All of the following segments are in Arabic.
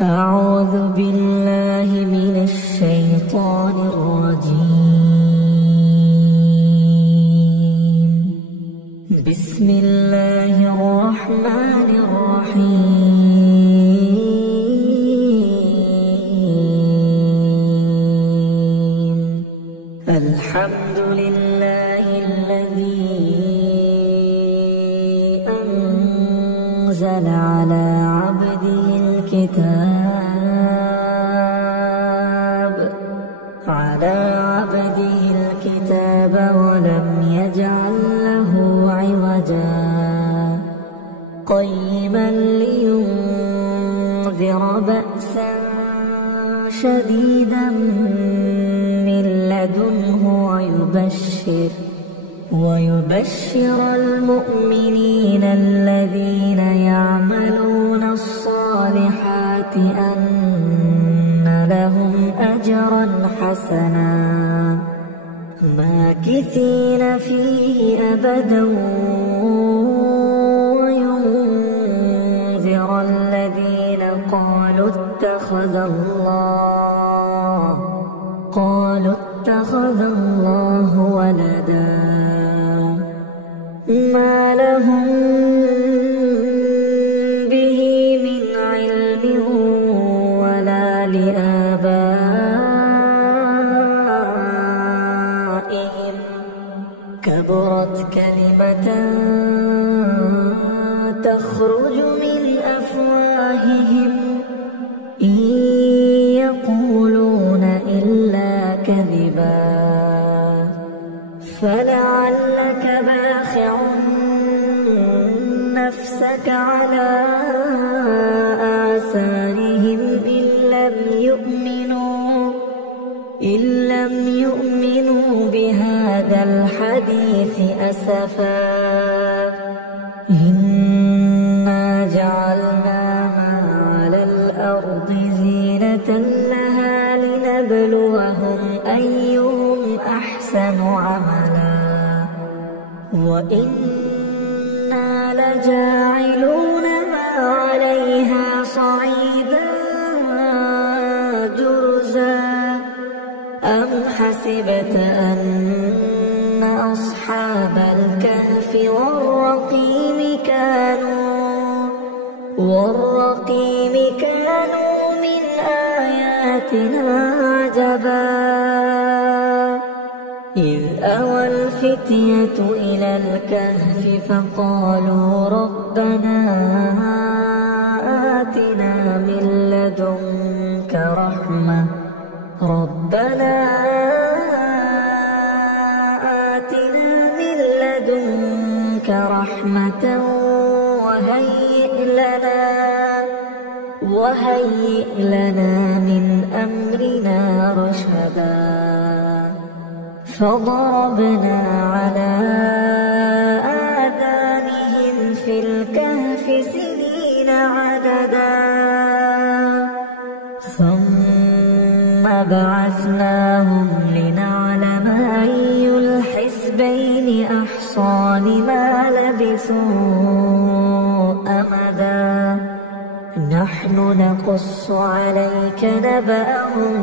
أعوذ بالله من الشيطان الرجيم. بسم الله الرحمن الرحيم. الحمد لله الذي أنزل على عبده الكتاب ولم يجعل له عوجا قيما لينذر بأسا شديدا من لدنه ويبشر المؤمنين الذين يعملون الصالحات أن لهم أجرا حسنا ماكثين فيه أبدا وينذر الذين قالوا اتخذ الله ولدا ما لهم به من علم ولا لآبائهم كبرت كلمة تخرج من أفواههم إن يقولون إلا كذبا فلعلك باخع نفسك على آثارهم إن لم يؤمنوا بهذا الحديث أسفا إنا جعلنا ما على الأرض زينة لها لنبلوهم أيهم أحسن عملا وإنا لجاعلون ما عليها صعيدا جرزا أم حسبت أن أصحاب الكهف والرقيم كانوا من آياتنا عجبا إذ أوى الفتية إلى الكهف فقالوا ربنا آتنا من لدنك رحمة وهيئ لنا من أمرنا رشدا فضربنا على آذانهم في الكهف سنين عددا ثم بعثناهم لنعلم أي الحزبين أحصى لما لبثوا أمدا نحن نقص عليك نبأهم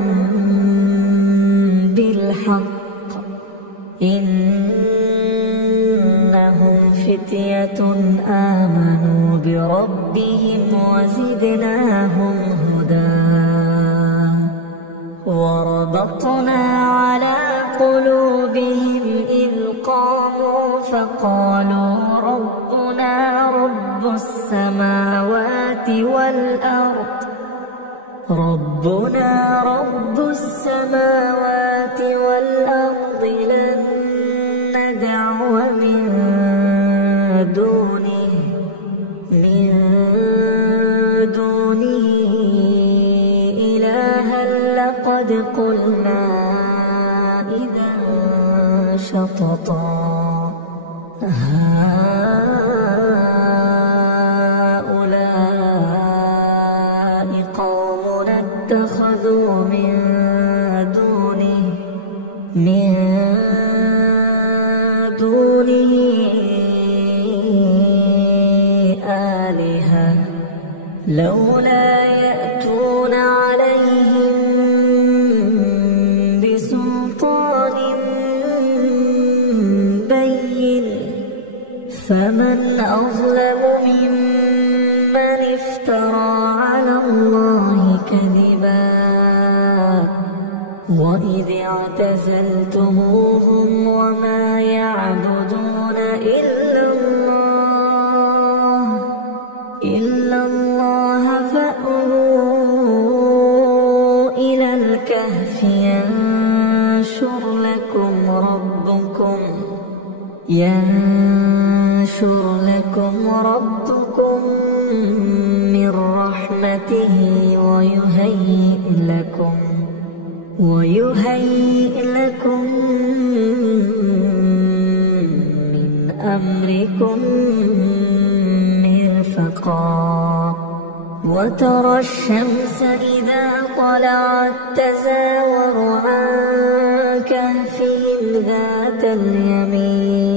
بالحق إنهم فتية آمنوا بربهم وزدناهم هدى وربطنا على قلوبهم إذ قاموا فقالوا ربنا رب السماوات والأرض لن ندعو من دونه إلها لقد قلنا إذا شططا هؤلاء قومنا اتخذوا من دونه آلهة لولا يأتون ينشر لكم ربكم من رحمته ويهيئ لكم من أمركم مرفقا وترى الشمس إذا طلعت تزاور عن كهفهم ذات اليمين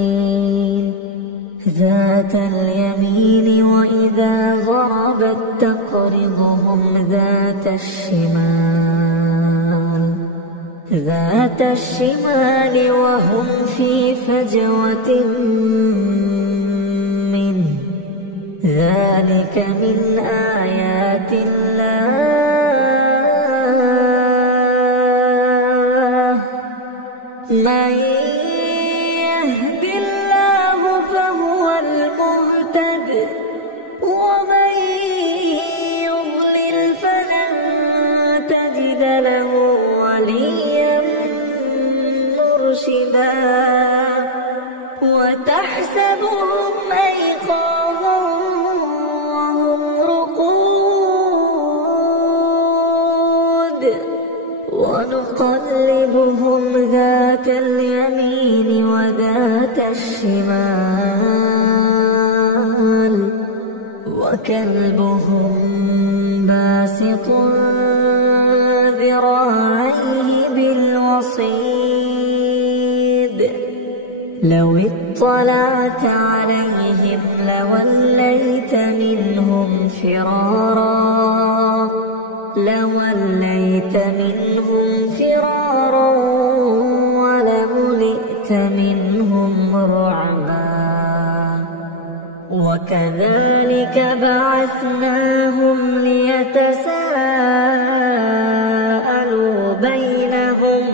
وإذا غربت تقرضهم ذات الشمال وهم في فجوة منه ذلك من آيات الله من يهد الله فهو المهتد ومن يضلل فلن تجد له وليا مرشدا وتحسبهم أيقاظا وهم رقود ونقلبهم ذات اليمين وذات الشمال وكلبهم باسط ذراعيه بالوصيد لو اطلعت عليهم لوليت منهم فرارا ولملئت منهم رعبا وكذلك بعثناهم ليتساءلوا بينهم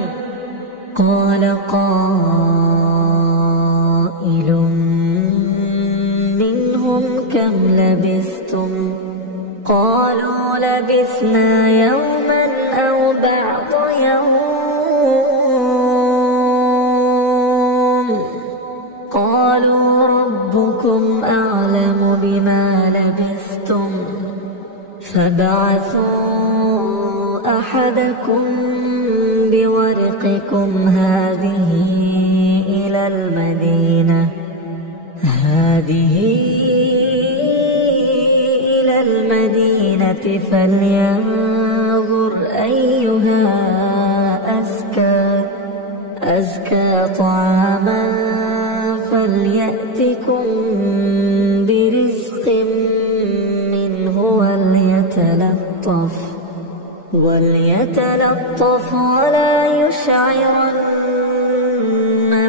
قال قائل منهم كم لبثتم قالوا لبثنا يوما أو بعض يوم قالوا ربكم أعلم بما لبثتم فابعثوا أحدكم بورقكم هذه إلى المدينة فلينظر أيها أزكى طعاما فليأتكم برزق منه وليتلطف ولا يشعرن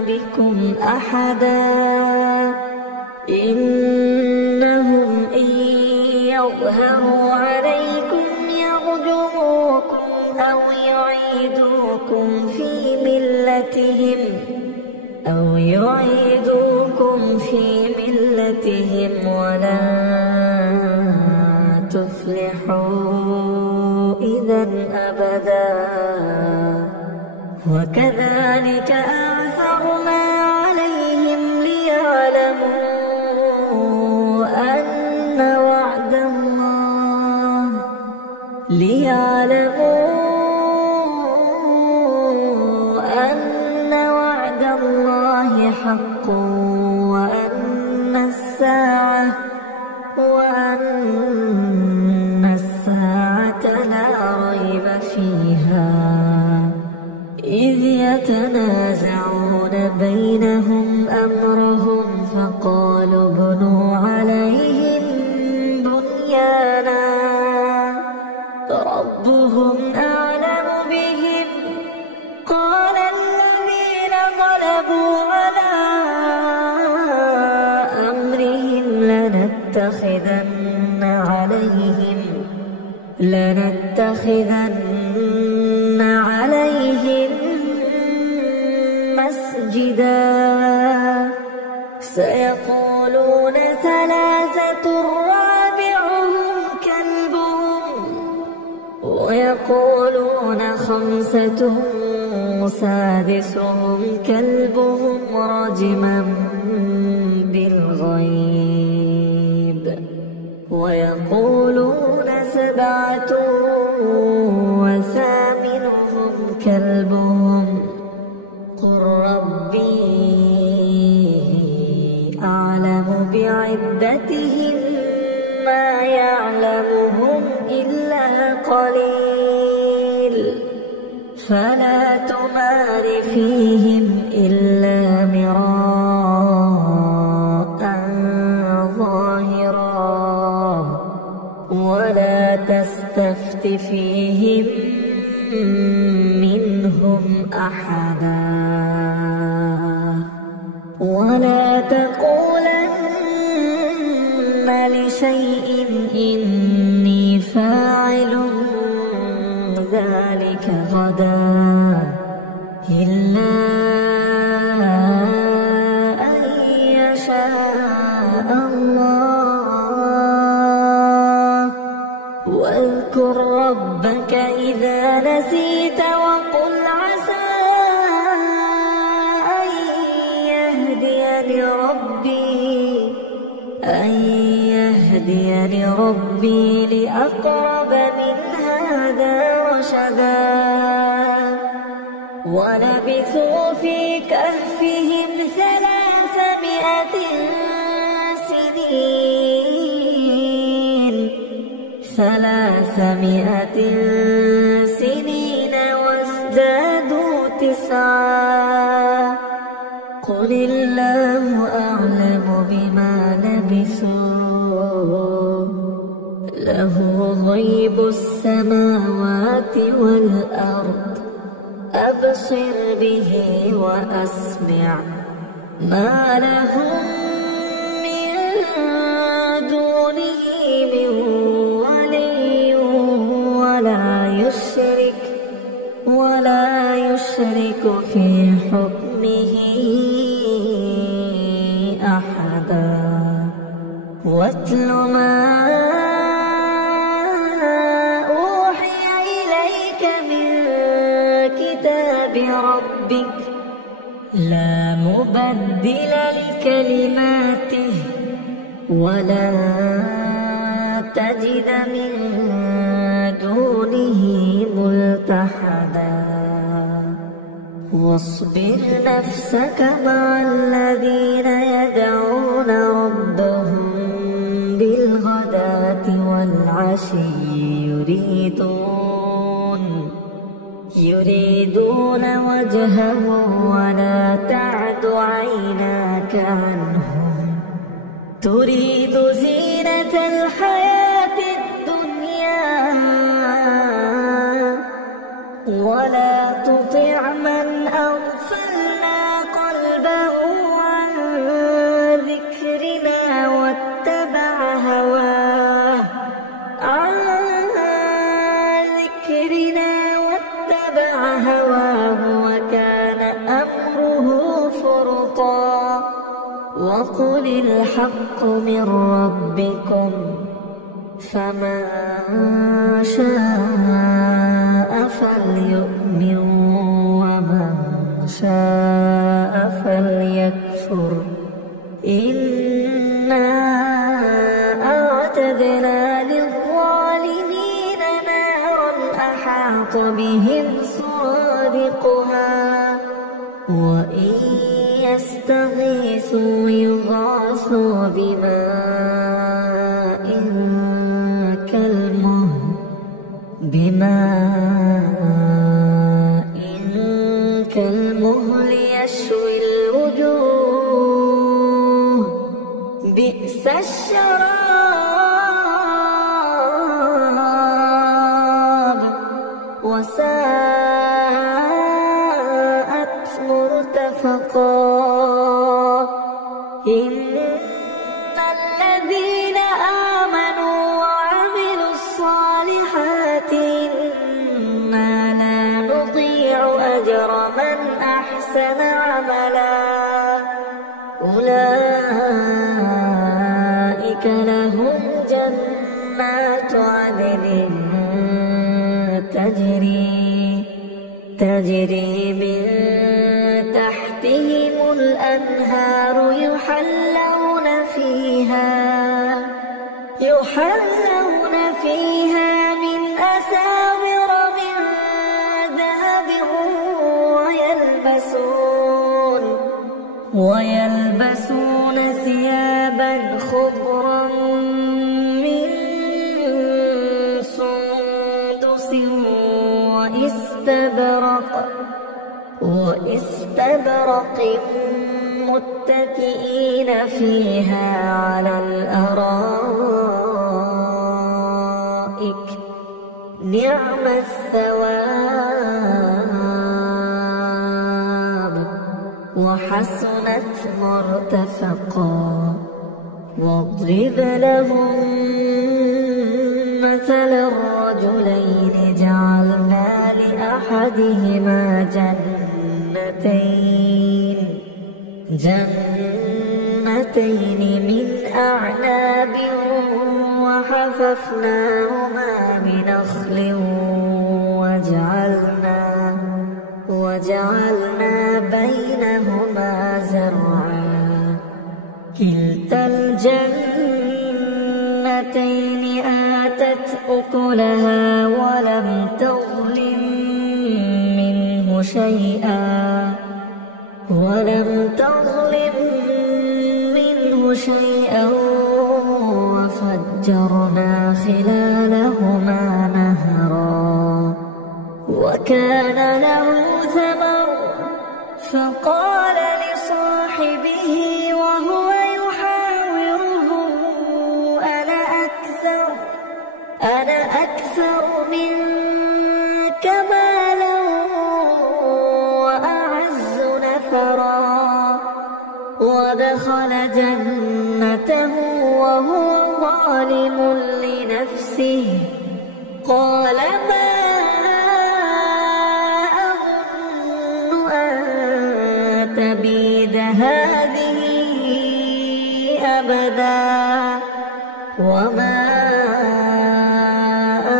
بكم أحدا إنهم إن يظهروا عليكم يرجموكم أو يعيدوكم في ملتهم ولن تفلحوا إذا أبدا وكذلك أعثرنا عليهم ليعلموا أن وعد الله حق وأن الساعة لا ريب فيها إذ يتنازعون بينهم أمرهم فقالوا ابنوا عليهم بنيانا ربهم أعلم بهم قال الذين غلبوا على أمرهم لنتخذن عليهم مسجدا سيقولون ثلاثة رابعهم كلبهم ويقولون خمسة سادسهم كلبهم رجما الغيب ويقولون 7 وثامنهم كلبهم قل ربي أعلم بعدتهم ما يعلمهم إلا قليل فلا تمار فيهم إلا مراء ظاهرا ولا تستفت فيهم منهم أحدا ولا تقولن لشيء إني فاعل ذلك غدا إلا أن يشاء الله واذكر ربك إذا نسيت وقل عسى أن يهديني ربي لأقرب من هذا رشدا ولبثوا في كهفهم 300 سنين وازدادوا 9 قل الله أعلم بما لبثوا له غيب السماوات والأرض أبصر به وأسمع ما لهم من دونه من ولي ولا يشرك في حكمه أحدا واتل ما أوحي إليك من كتاب ربك لا مبدل لكلماته ولا تجد من دونه ملتحدا واصبر نفسك مع الذين يدعون ربهم بالغداة والعشي يريدون وجهه ولا تعد عيناك عنهم تريد زينة الحياة الدنيا ولا تطع من أغفلنا قلبه عن ذكرنا واتبع هواه وكان أمره فرطا وقل الحق من ربكم فمن شاء فليؤمن ومن شاء فليكفر إنا أعتدنا للظالمين نارا أحاط بهم سرادقها وإن يستغيثوا يغاثوا بماء كالمهل يشوي الوجوه بئس الشراب وساءت مرتفقا إن الذين آمنوا وعملوا الصالحات إنا لا نضيع أجر من أحسن عملا أولئك لهم جنات عدن تجري من تحتهم الأنهار يحلون يحلون فيها من أساور من ذهب ويلبسون ثيابا خضرا من سندس وإستبرق متكئين فيها على الأرائك نعم الثواب وحسنت مرتفقا واضرب لهم مثل الرجلين جعلنا لأحدهما جنتين من أعناب وحففناهما بنخل وجعلنا بينهما زرعا كلتا الجنتين آتت أكلها ولم تظلم منه شيئا وفجرنا خلالهما نهرا وكان له ثمر فقال لصاحبه وهو يحاوره أنا أكثر منك مالا وأعز نفرا ودخل جنته وهو ظالم لنفسه قال ما أظن أن تبيد هذه أبدا وما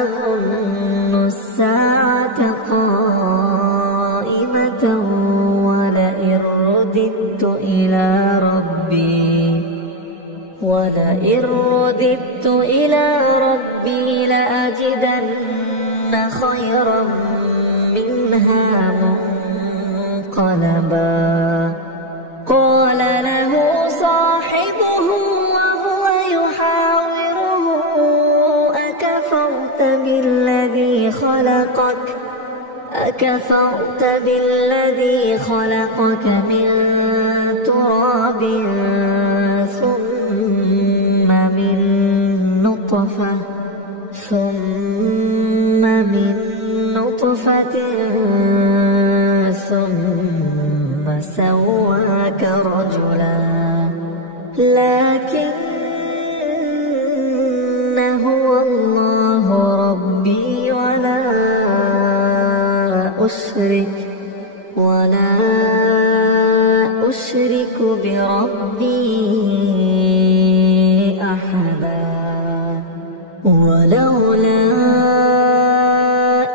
أظن الساعة قائمة ولئن رددت إلى ربي لأجدن خيرا منها منقلبا قال له صاحبه وهو يحاوره أكفرت بالذي خلقك من تراب ثم من نطفة ثم سواك رجلا لكن هو الله ربي ولا أشرك بربي أحدا ولولا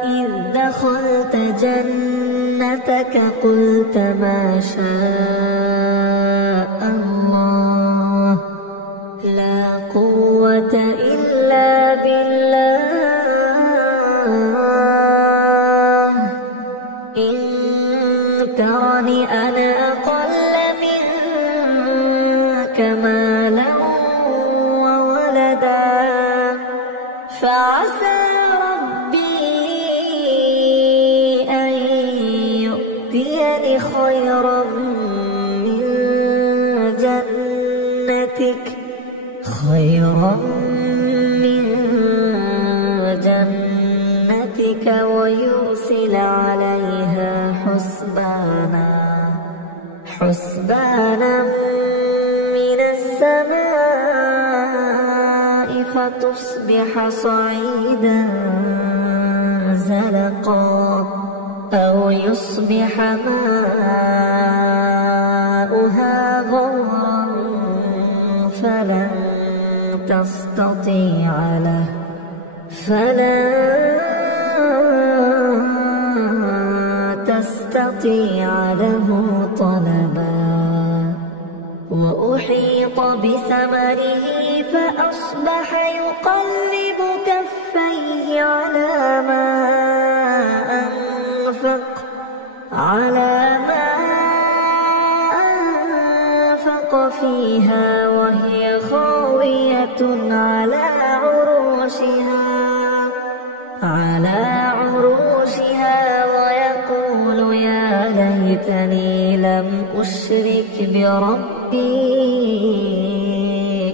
إذ دخلت جنتك قلت ما شاء الله لا قوة إلا بالله إن ترني أنا أقل منك مالا وولدا فعسى ربي أن يؤتيني خيرا من جنتك ويرسل عليها حسبانا من السماء فتصبح صعيدا زلقا أو يصبح ماؤها غورا فلن تستطيع له طلبا وأحيط بثمره فأصبح يقلب كفيه على ما أنفق فيها وهي خاوية على عروشها ويقول يا ليتني لم أشرك بربي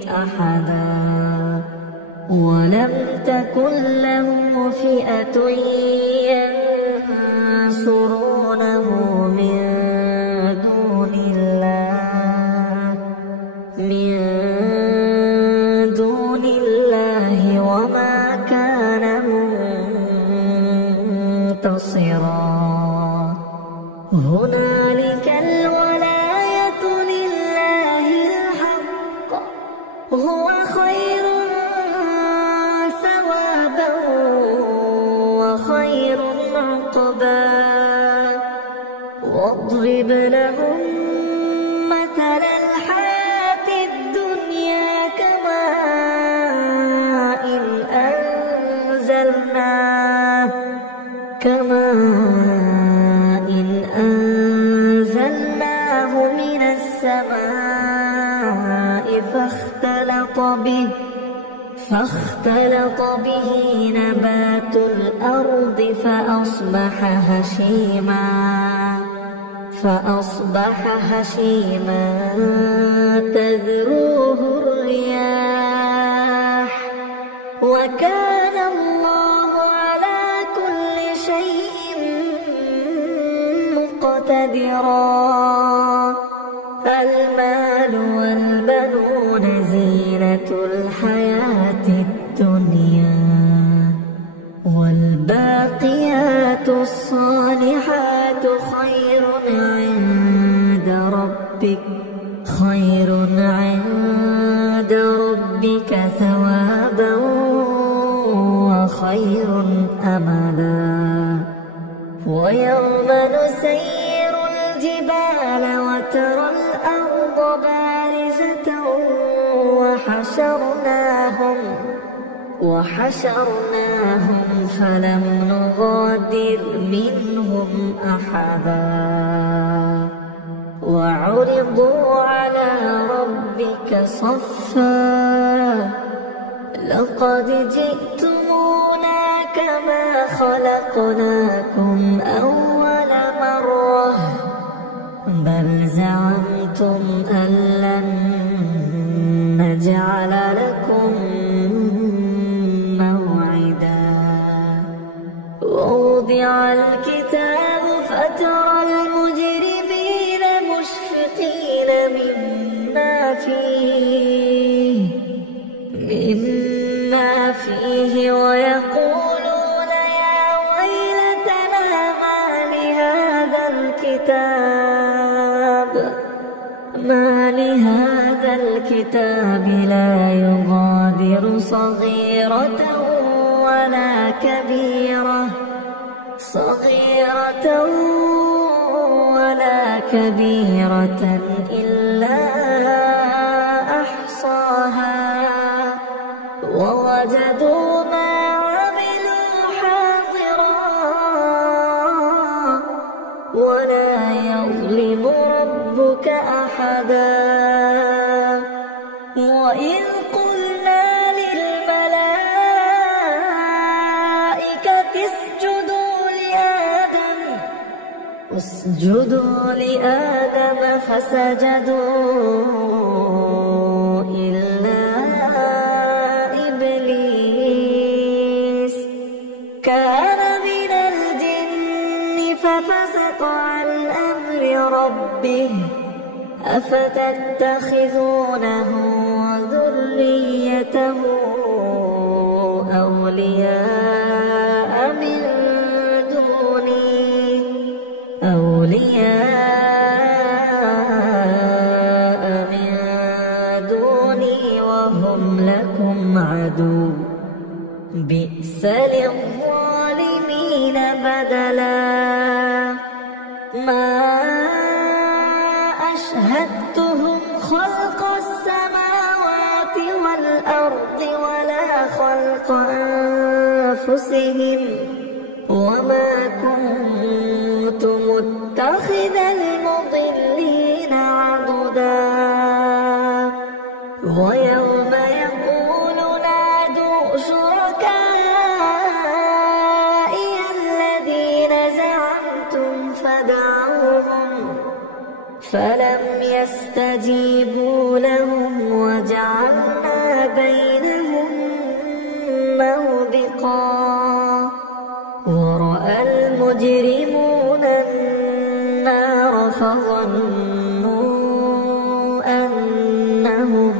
أحدا ولم تكن له فئة ينصرونه من دون الله وما كان منتصرا هنالك الولاية لله الحق هو خير ثوابا وخير عقبا واضرب لهم مثل الحياة الدنيا كماء أنزلناه من السماء فاختلط به نبات الأرض فأصبح هشيما تذروه الرياح وكان الله على كل شيء مقتدرا المال والبنون زينة الحياة الدنيا والباقيات الصالحات خير عند ربك ثوابا وخير أملا ويوم نسير الجبال وترى الأرض بارزة وحشرناهم فلم نغادر منهم أحدا وعرضوا على ربك صفا لقد جئتمونا كما خلقناكم أول مرة بل زعمتم أن لن نجعل لكم موعدا ووضع الكتاب فترى المجرمين مشفقين مما فيه ويقولون يا ويلتنا ما لهذا الكتاب لا يغادر صغيرة ولا كبيرة إلا أحصاها ووجدوا ما عملوا حاضرا ولا يظلم ربك أحدا وإذ قلنا للملائكة اسجدوا لآدم فسجدوا إلا إبليس كان من الجن ففسق عن أمر ربه أفتتخذونه وذريته أولياء من دوني وهم لكم عدو بئس للظالمين بدلا ما أشهدتهم خلق السماوات والأرض وما كنت متخذ المضلين عضدا ويوم يقول نادوا شركائي الذين زعمتم فدعوهم فلم يستجيبوا لهم وجعلنا بينهم موبقا ورأى المجرمون النار فظنوا أنهم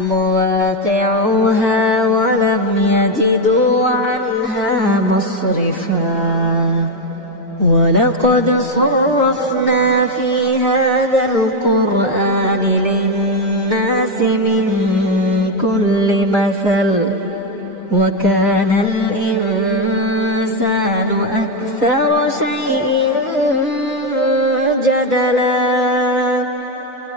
مواقعوها ولم يجدوا عنها مصرفا ولقد صرفنا في هذا القرآن للناس من كل مثل وكان الإنسان أكثر شيء جدلا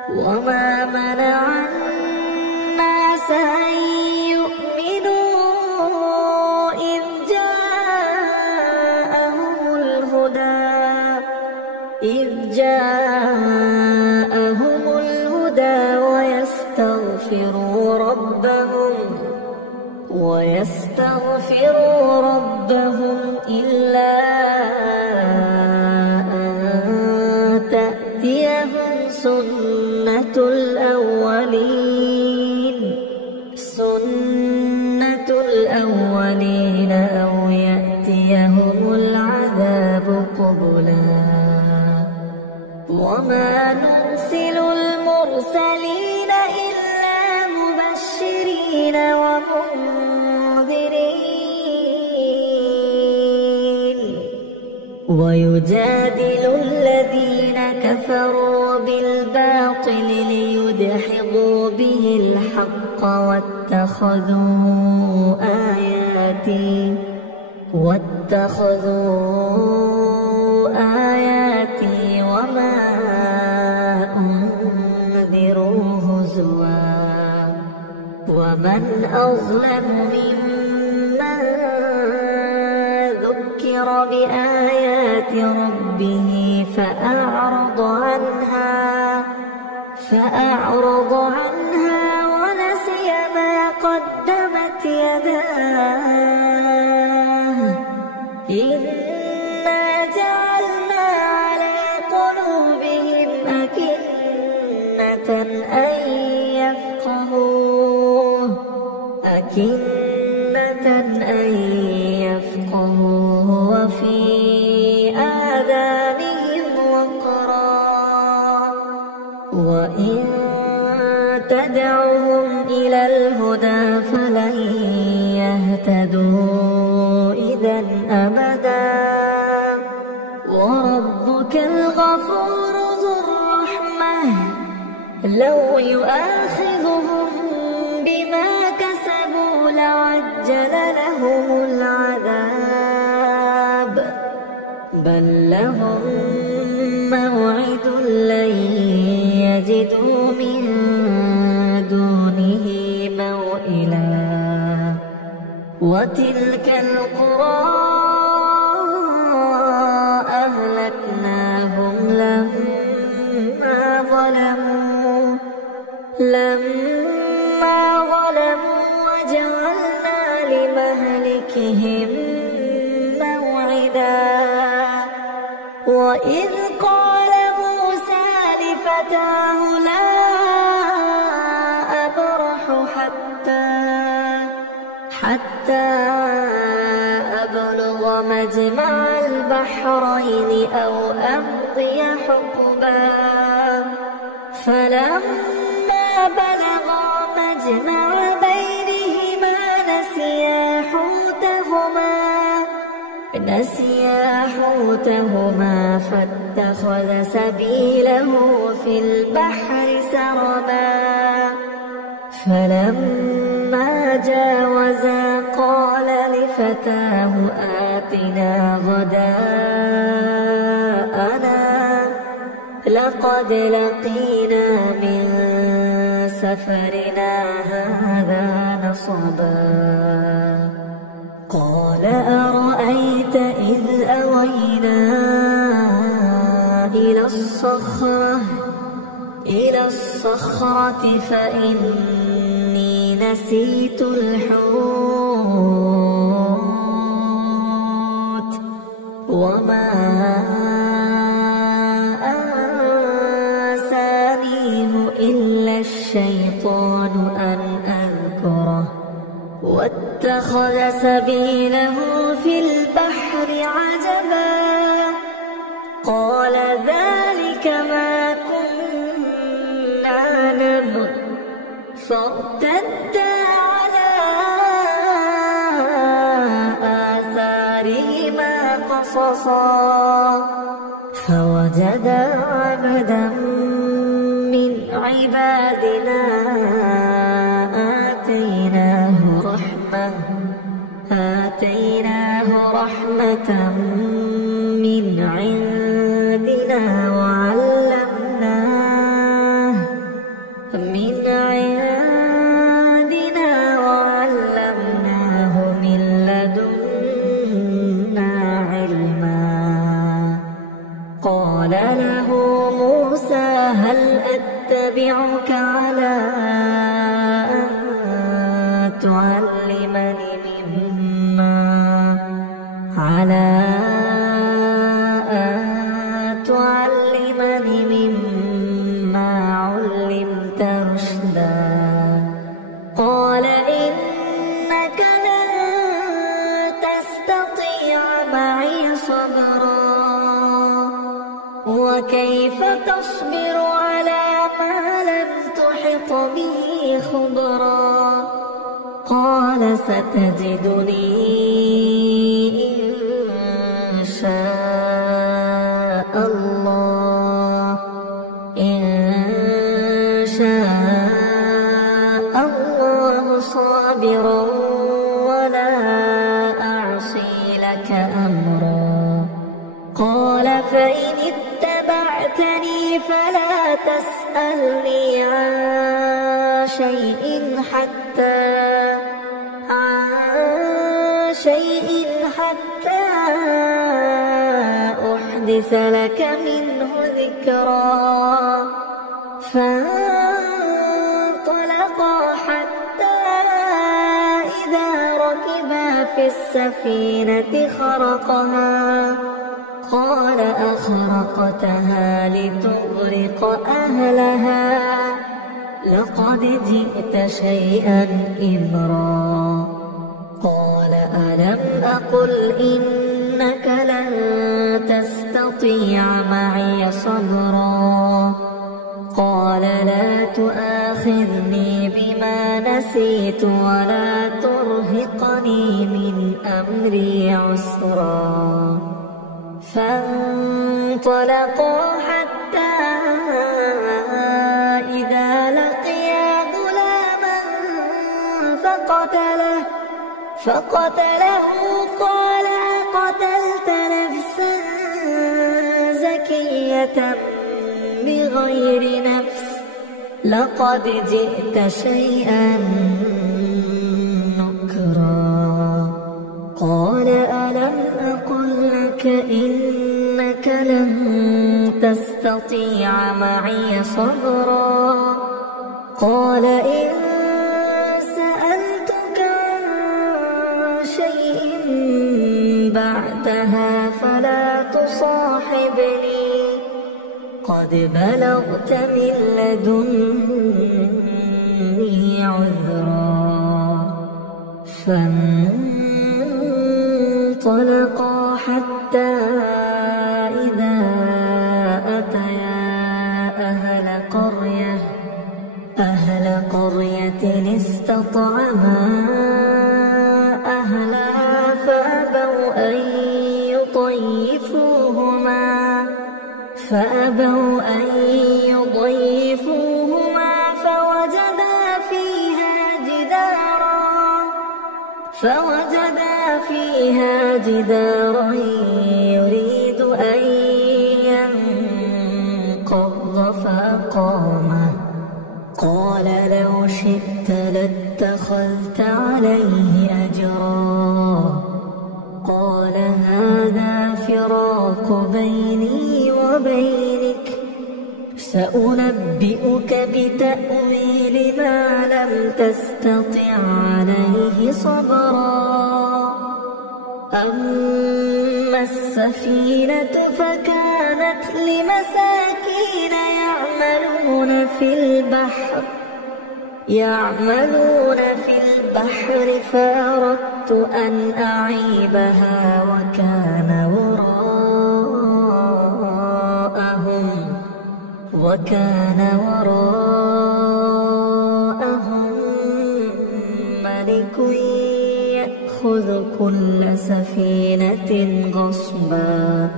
وما منع الناس أن يؤمنوا إذ جاءهم الهدى ويستغفروا ربهم إلا أن تأتيهم سنة الأولين أو يأتيهم العذاب قبلا وما نرسل المرسلين إلا مبشرين ومنذرين ويجادل الذين كفروا بالباطل ليدحضوا به الحق واتخذوا آياتي وما أنذروا هزوا ومن أظلم ممن ذكر بآيات ربه فأعرض عنها ونسي ما قدمت يداه إنا جعلنا على قلوبهم أكنة أن يفقهوه وفي آذانهم وقرا وإن تدعوهم إلى الهدى فلن يهتدوا إذا أبدا وربك الغفور ذو الرحمة لو يؤاخذهم بما كسبوا لعجل لهم العذاب بل لهم موعد لن يجدوا من دونه موئلا وتلك القرى أهلكناهم لما ظلموا وجعلنا لمهلكهم موعدا وإذ قال موسى لفتاه لا أبرح حتى أبلغ مجمع البحرين أو أمضي حقبا فلما بلغا مجمع بينهما نسيا حوتهما فاتخذ سبيله في البحر سربا فلما جاوزا قال لفتاه آتنا غداءنا لقد لقينا من سفرنا هذا نصبا الصخرة فإني نسيت الحوت وما أنسانيه إلا الشيطان أن أذكره واتخذ سبيله في البحر عجبا قال ذلك ما كنا نبغ فارتدا على آثارهما قصصا فوجدا عبدا من عبادنا آتيناه رحمة من عندنا وعلمناه من لدنا علما قال له موسى هل أتبعك على أن تعلمني مما علمت رشدا قال إنك لن تستطيع معي صبرا وكيف تصبر على ما لم تحط به خبرا قال ستجدني إن شاء الله صابرا ولا أعصي لك أمرا قال فإن اتبعتني فلا تسألني عن شيء حتى أحدث لك منه ذكرا فانطلقا حتى إذا ركبا في السفينة خرقها قال أخرقتها لتغرق أهلها لقد جئت شيئا إمرا قال ألم أقل إنك لن تستطيع معي صبرا قال لا تؤاخذني بما نسيت ولا ترهقني من أمري عسرا فانطلقا حتى إذا لقيا غلاما فقتله قال أقتلت نفسا زكية بغير نفس لقد جئت شيئا نكرا قال ألم أقل لك إنك لن تستطيع معي صبرا قال إن سألتك عن شيء بعدها فلا تصاحبني قد بلغت من لدني عذرا فانطلقا حتى إذا أتيا أهل قرية استطعما أهلها فأبوا أن يضيفوهما فوجدا فيها جدارا يريد أن ينقض فأقامه قال لو شئت لاتخذت عليه أجرا قال هذا فراق بيني وبينك سأنبئك بتأويل ما لم تستطع عليه صبرا أما السفينة فكانت لمساكين يعملون في البحر فأردت أن أعيبها وكان وراءهم ملك يأخذ كل سفينة غصبا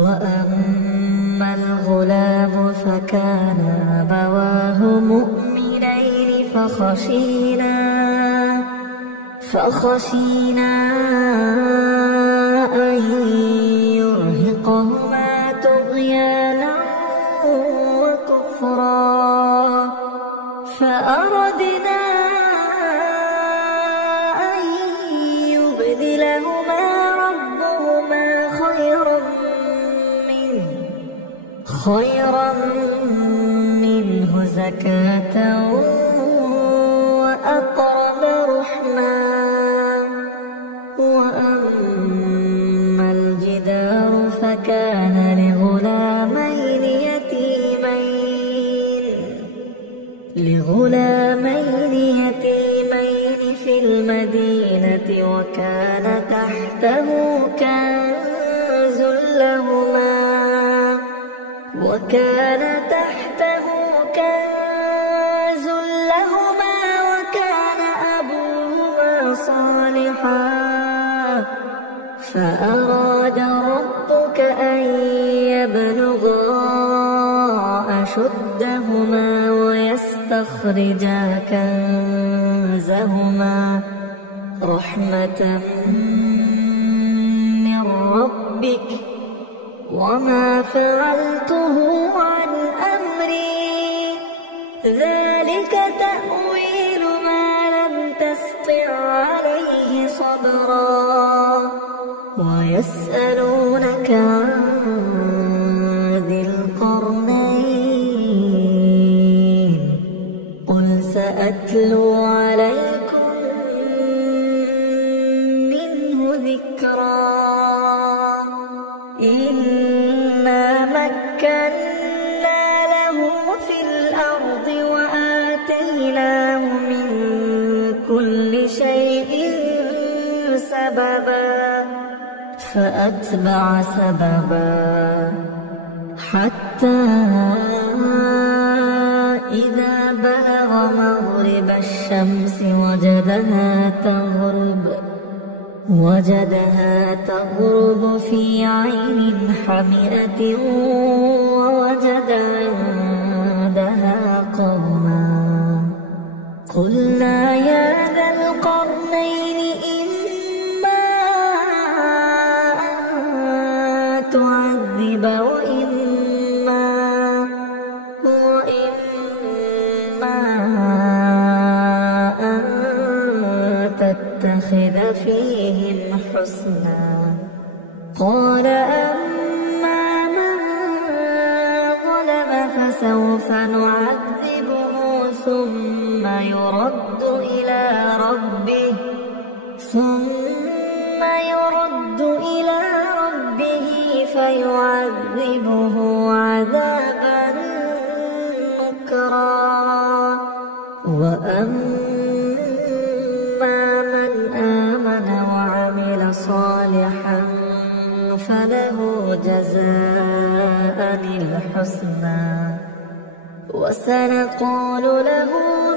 وأما الغلام فكان أبواه مؤمنين فخشينا أن يرهقهما طغيانا وكفرا فأردنا أن يبدلهما ربهما خيرا منه زكاة وأقرب رحما وأما الجدار فكان لغلامين يتيمين في المدينة وكان تحته كنز لهما وكان أبوهما صالحا فأراد ربك أن يبلغا أشدهما ويستخرجا كنزهما رحمة من ربك وما فعلته عن أمري ذلك تأويل ما لم تسطع عليه صبرا ويسألونك عن ذي القرنين قل سأتلو عليكم منه ذكرا إنا مكنا له في الأرض وآتيناه من كل شيء سببا فأتبع سببا حتى إذا بلغ مغرب الشمس وجدها تغرب في عين حمئة ووجد عندها قوما قلنا يا ذا القرنين إما أن تعذب وإما أن تتخذ فيهم حسنا قال أما من ظلم فسوف نعذبه ثم يرد إلى ربه فيعذبه عذابا نكرا وأما من آمن وعمل صالحا فله جزاء الحسنى وسنقول له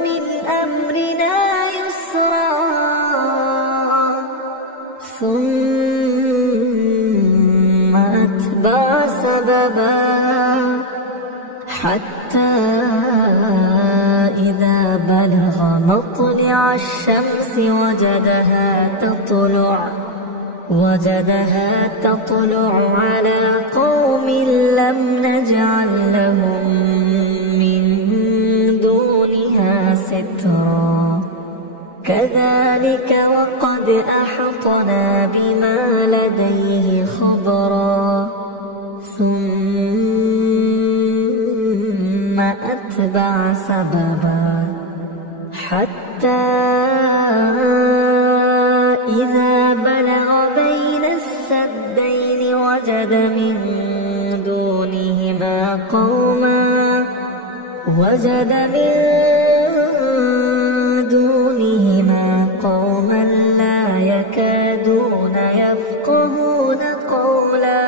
من أمرنا يسرا ثم أتبع سببا حتى إذا بلغ مطلع الشمس وجدها تطلع على قوم لم نجعل لهم من دونها سترا كذلك وقد أحطنا بما لديه خبرا ثم فأتبع سببا حتى إذا بلغ بين السدين وجد من دونهما قوما لا يكادون يفقهون قولا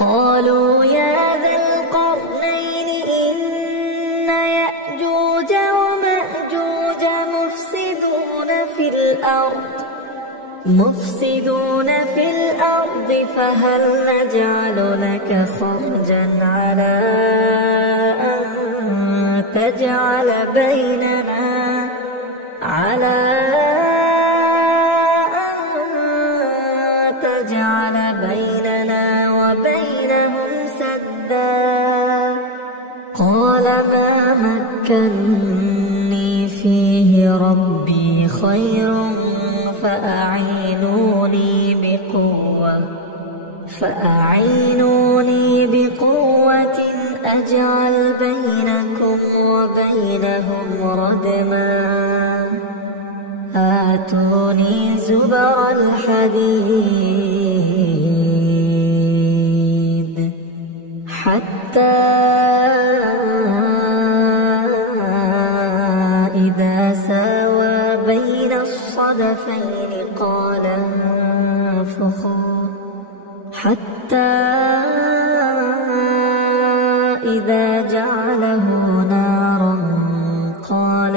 قالوا يا ذا القرنين إن يأجوج ومأجوج مفسدون في الأرض فهل نجعل لك خرجا على أن تجعل بيننا وبينهم سدا قال ما مكني فيه ربي خير فأعينوني بقوة أجعل بينكم وبينهم ردما آتوني زبر الحديد حتى إذا ساوى بين الصدفين قال انفخوا حتى إذا جعله نارا قال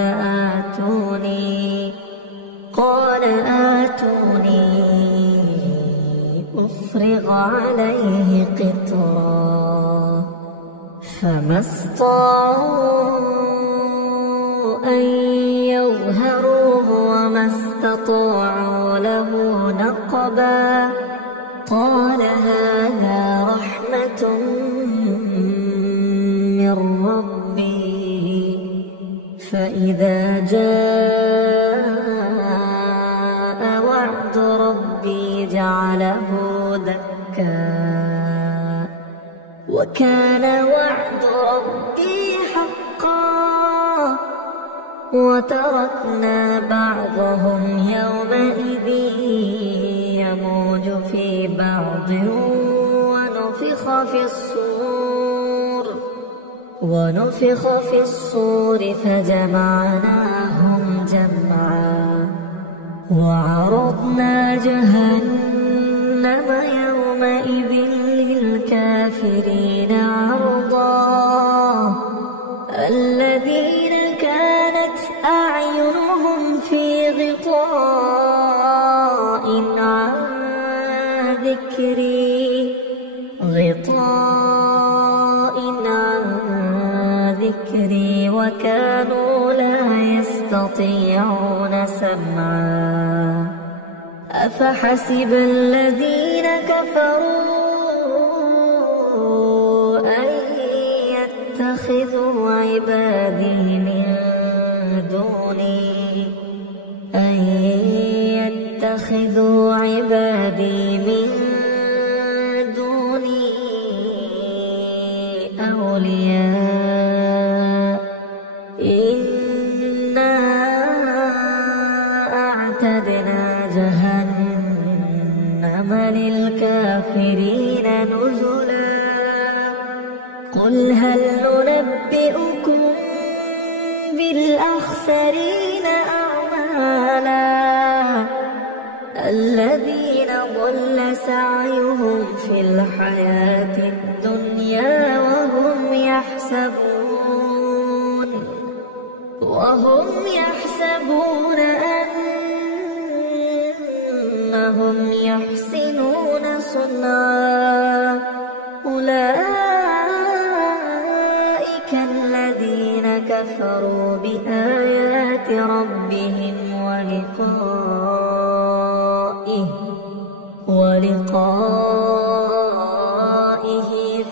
آتوني أفرغ عليه قطرا فما استطاعوا أن يظهروه وما استطاعوا له نقبا قال هذا رحمة من ربي فإذا جاء وعد ربي جعله دكا وكان وعد ربي حقا وتركنا بعضهم يومئذ يموج في بعض ونفخ في الصور فجمعناهم جمعا وعرضنا جهنم يومئذ للكافرين عرضا الذين كانت أعينهم في غطاء عن ذكري وكانوا لا يستطيعون سمعا أفحسب الذين كفروا أن يتخذوا عبادي من دوني أولياء إنا أعتدنا جهنم للكافرين نزلا قل هل ننبئكم بالأخسرين أعمالا الذين ضل سعيهم في الحياة الدنيا وهم يحسبون أنهم يحسنون صنعا أولئك الذين كفروا بآيات ربهم ولقائه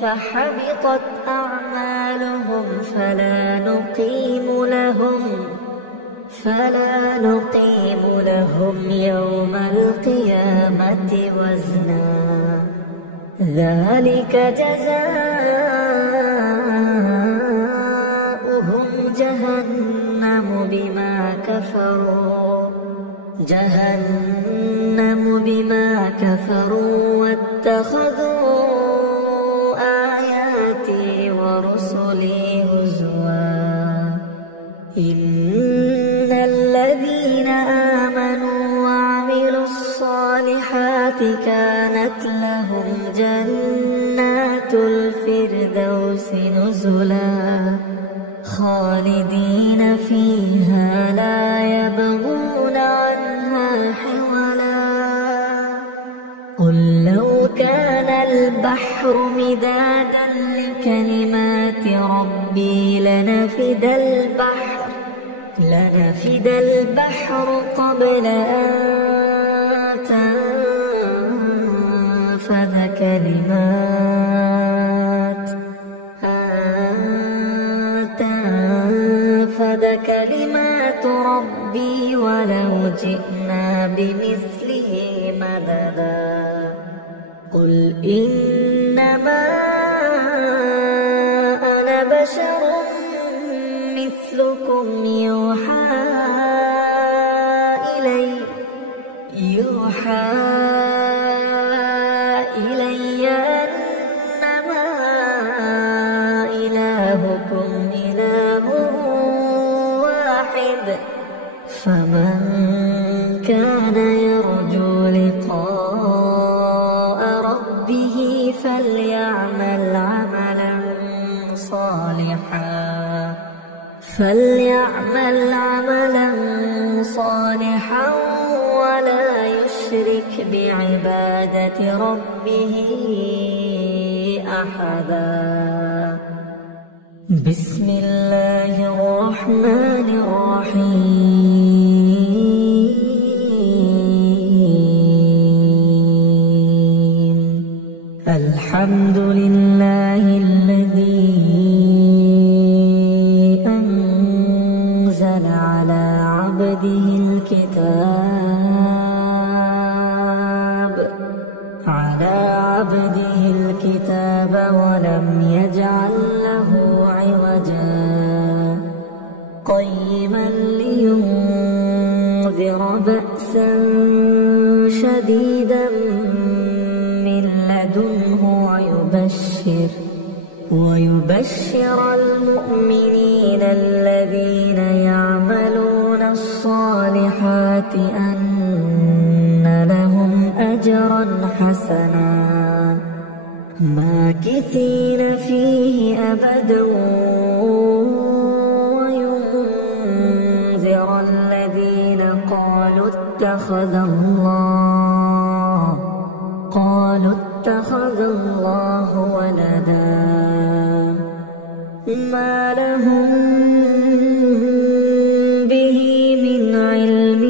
فحبطت أعمالهم فلا نقيم لهم يوم القيامة وزنا ذلك جزاؤهم كفروا جهنم بما كفروا واتخذوا آياتي ورسلي هزوا إن الذين آمنوا وعملوا الصالحات كانت لهم جنات الفردوس نزلا خالدين فيها لا يبغون عنها حولا قل لو كان البحر مدادا لكلمات ربي لنفد البحر قبل أن تنفد كلمات ربي ولو جئنا بمثله مددا قل إنما أنا بشر مثلكم يوحى إلي أنما إلهكم إله واحد فمن كان يرجو لقاء ربه فليعمل عملا صالحا ولا يشرك بعبادة ربه أحدا بسم الله الرحمن الرحيم الحمد لله الذي أنزل على عبده الكتاب ولم يجعل له عوجا قيما لينذر بأسا شديدا من لدنه ويبشر المؤمنين الذين يعملون الصالحات أن لهم أجرا حسنا ماكثين فيه أبدا وينذر الذين قالوا اتخذ الله ولدا ما لهم به من علم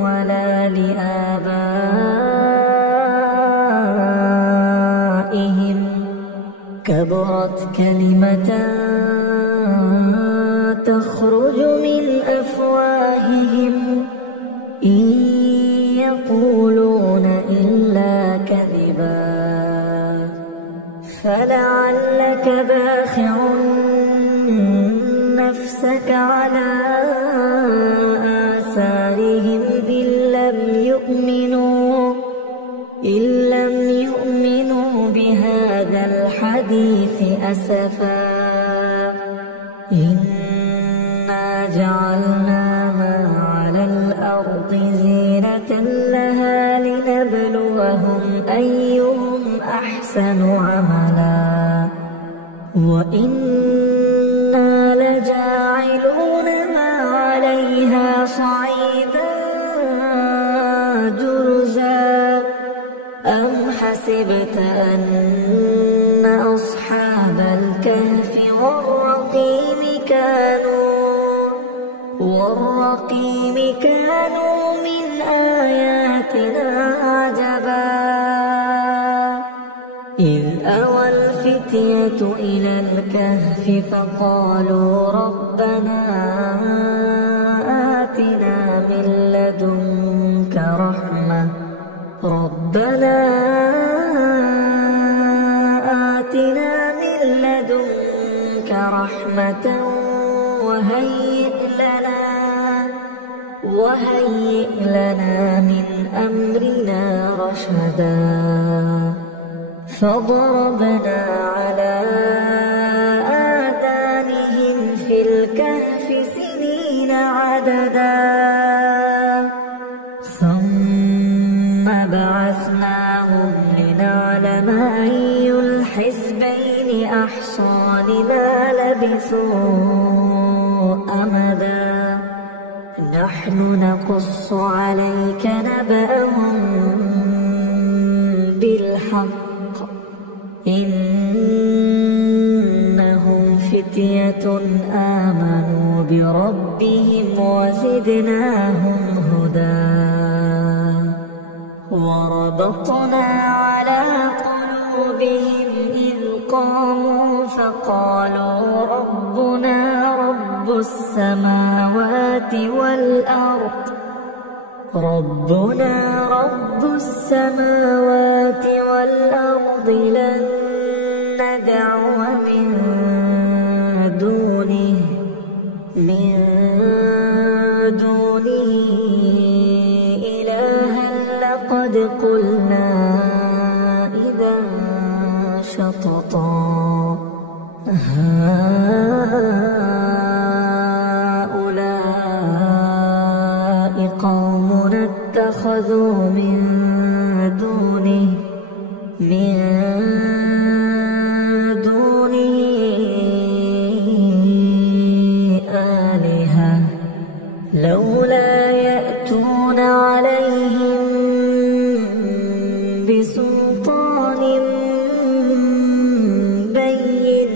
ولا لآبائهم كبرت كلمة تخرج من أفواههم إن يقولون إلا كذبا فلعلك باخع نفسك على آثارهم إن لم يؤمنوا بهذا الحديث أسفا إنا جعلنا ما على الأرض زينة لها لنبلوهم أيهم أحسن عملا وإنا لجاعلون ما عليها صعيدا جرزا أم حسبت أن أصحاب الكهف والرقيم كانوا من آياتنا عجبا إذ أوى الفتية إلى الكهف فقالوا ربنا آتنا من لدنك رحمة وهيئ لنا من أمرنا رشدا فضربنا على آذانهم في الكهف سنين عددا ثم بعثناهم لنعلم أي الحزبين أحصى لما لبثوا أمدا نحن نقص عليك نبأهم بالحق إنهم فتية آمنوا بربهم وزدناهم هدى وربطنا على قلوبهم إذ قاموا فقالوا ربنا رب السماوات والأرض لن ندعو من دونه إلها لقد قلنا إذا شططا هؤلاء قومنا اتخذوا من دونه آلهة لولا يأتون عليهم بسلطان بين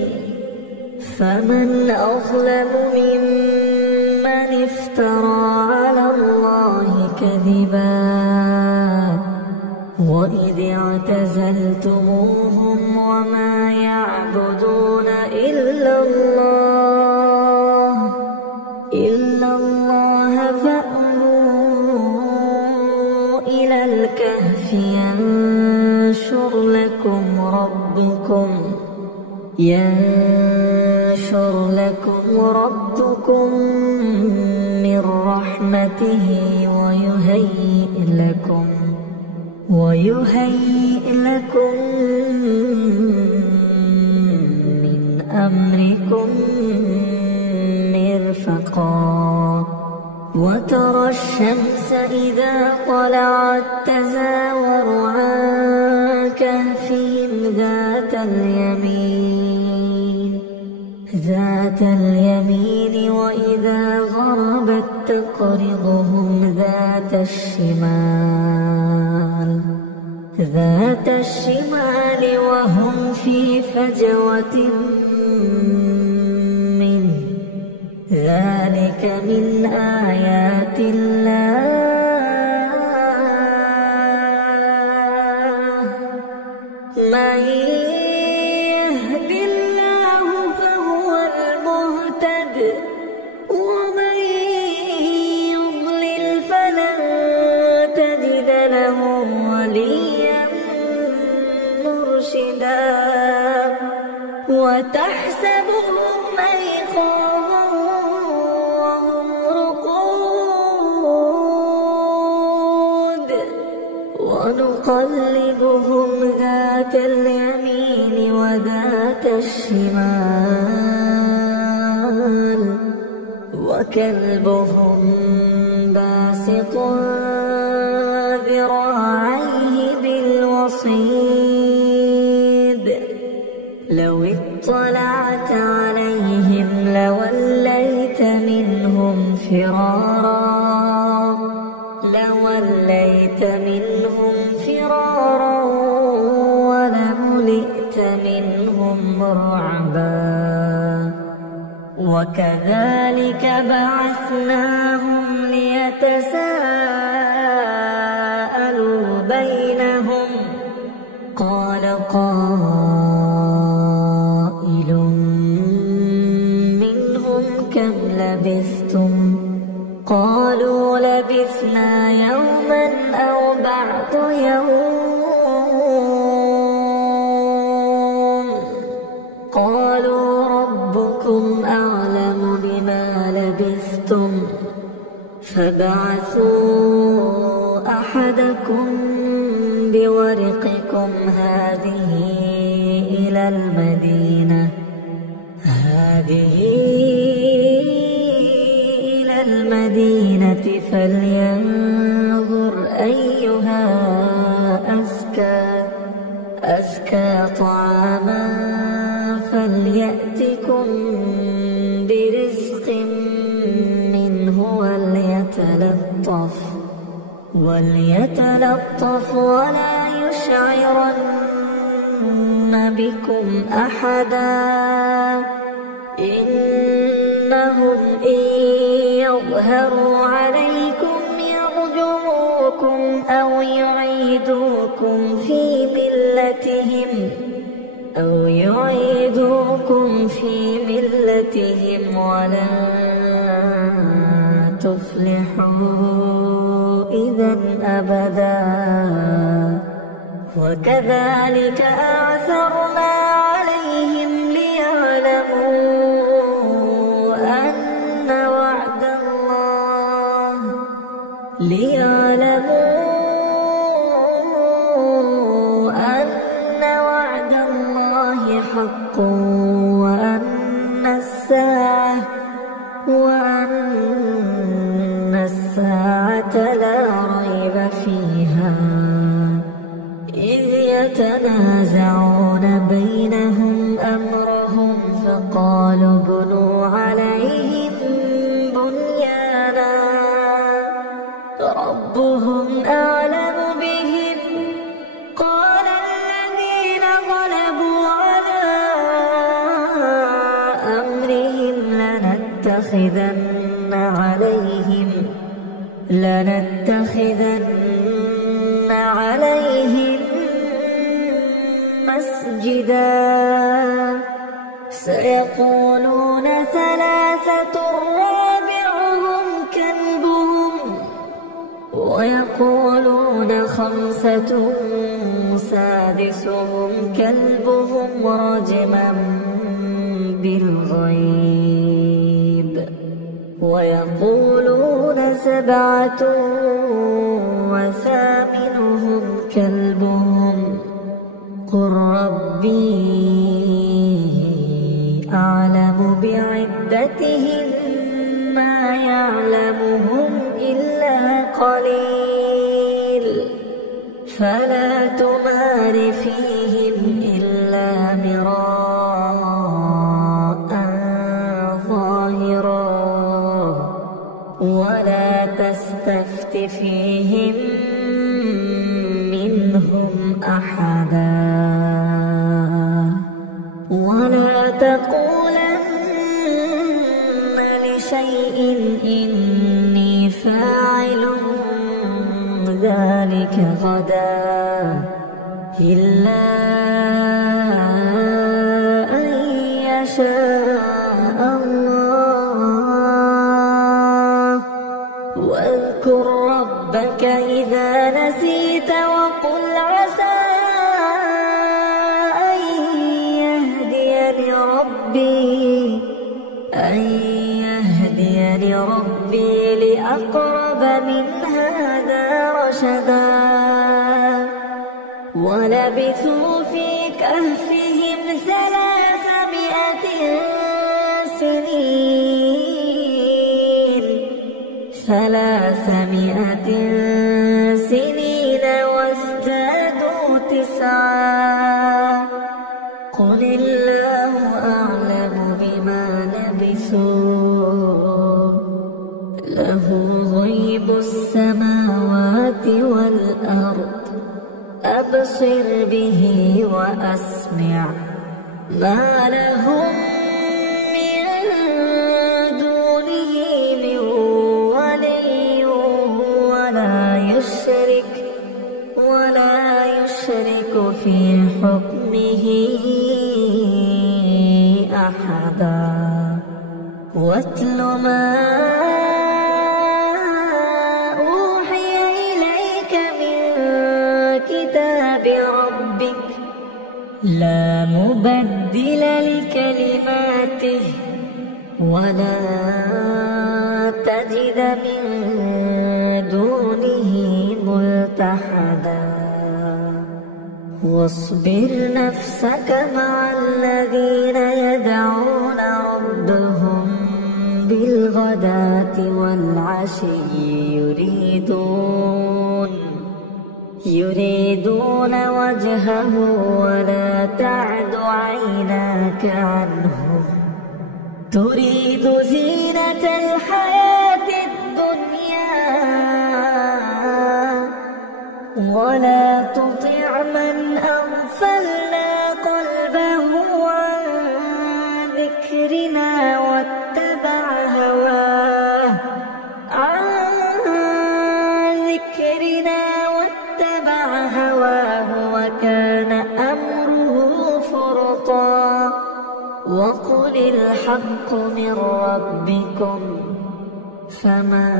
فمن أظلم ممن افترى على الله كذبا وإذ اعتزلتموهم وما يعبدون إلا الله فأووا إلى الكهف ينشر لكم ربكم من رحمته ويهيئ لكم من أمركم مرفقا وترى الشمس إذا طلعت تزاور عن كهفهم ذات اليمين وإذا غربت تقرضهم ذات الشمال وهم في فجوة منه ذلك من آيات الله من يهد الله فهو المهتد ومن يضلل فلن تجد له وليا مرشدا وتحسبهم أيقاظا وهم رقود ونقلبهم ذات اليمين وذات الشمال وكلبهم باسط ذراعيه بالوصيد لو اطلعت عليهم لوليت منهم فرارا ولملئت منهم رعبا وكذلك بعثناهم ليتساءلوا بينهم قال قائل منهم كم لبثتم قالوا لبثنا يوما أو بعض يوم قالوا ربكم أعلم بما لبثتم فابعثوا أحدكم بورقكم هذه إلى المدينة فلينظر أيها أزكى طعاما فليأتكم برزق منه وليتلطف ولا يشعرن بكم أحدا إنهم إن يظهروا عليكم يرجموكم أو يعيدوكم في ملتهم ولن تفلحوا إذا أبدا وكذلك أعثرنا عليهم ليعلموا أن وعد الله حق وأن الساعة لا ريب فيها إذ يتنازعون بينهم أمرهم فقالوا ابنوا عليهم بنيانا ربهم أعلم بهم قال الذين غلبوا على أمرهم لنتخذن عليهم مسجدا سيقولون ثلاثة رابعهم كلبهم ويقولون خمسة سادسهم كلبهم رجما بالغيب ويقولون سبعة وثامنهم كلبهم قل ربي أعلم بعدتهم ما يعلمهم إلا قليل فلا تمار فيهم إلا مراء ظاهرا ولا تستفت فيهم منهم أحدا ولا تقولن لشيء إني فاعل ذلك غدا إلا أن يشاء الله واذكر ربك إذا نسيت وقل عسى أن يهديني ربي لأقرب من هذا رشدا ولبثوا في كهفهم 300 سنين وازدادوا 9 قل الله أعلم بما لبثوا له غيب السماوات والأرض أبصر به وأسمع ما لهم من دونه من ولي ولا يشرك في حكمه أحدا واتل ما أوحي إليك من كتاب ربك لا مبدل لكلماته ولا تجد من متحدا واصبر نفسك مع الذين يدعون ربهم بالغداة والعشي يريدون وجهه ولا تعد عيناك عنهم تريد زينة الحياة الدنيا ولا تطع من أغفلنا قلبه عن ذكرنا واتبع هواه وكان أمره فرطا وقل الحق من ربكم فمن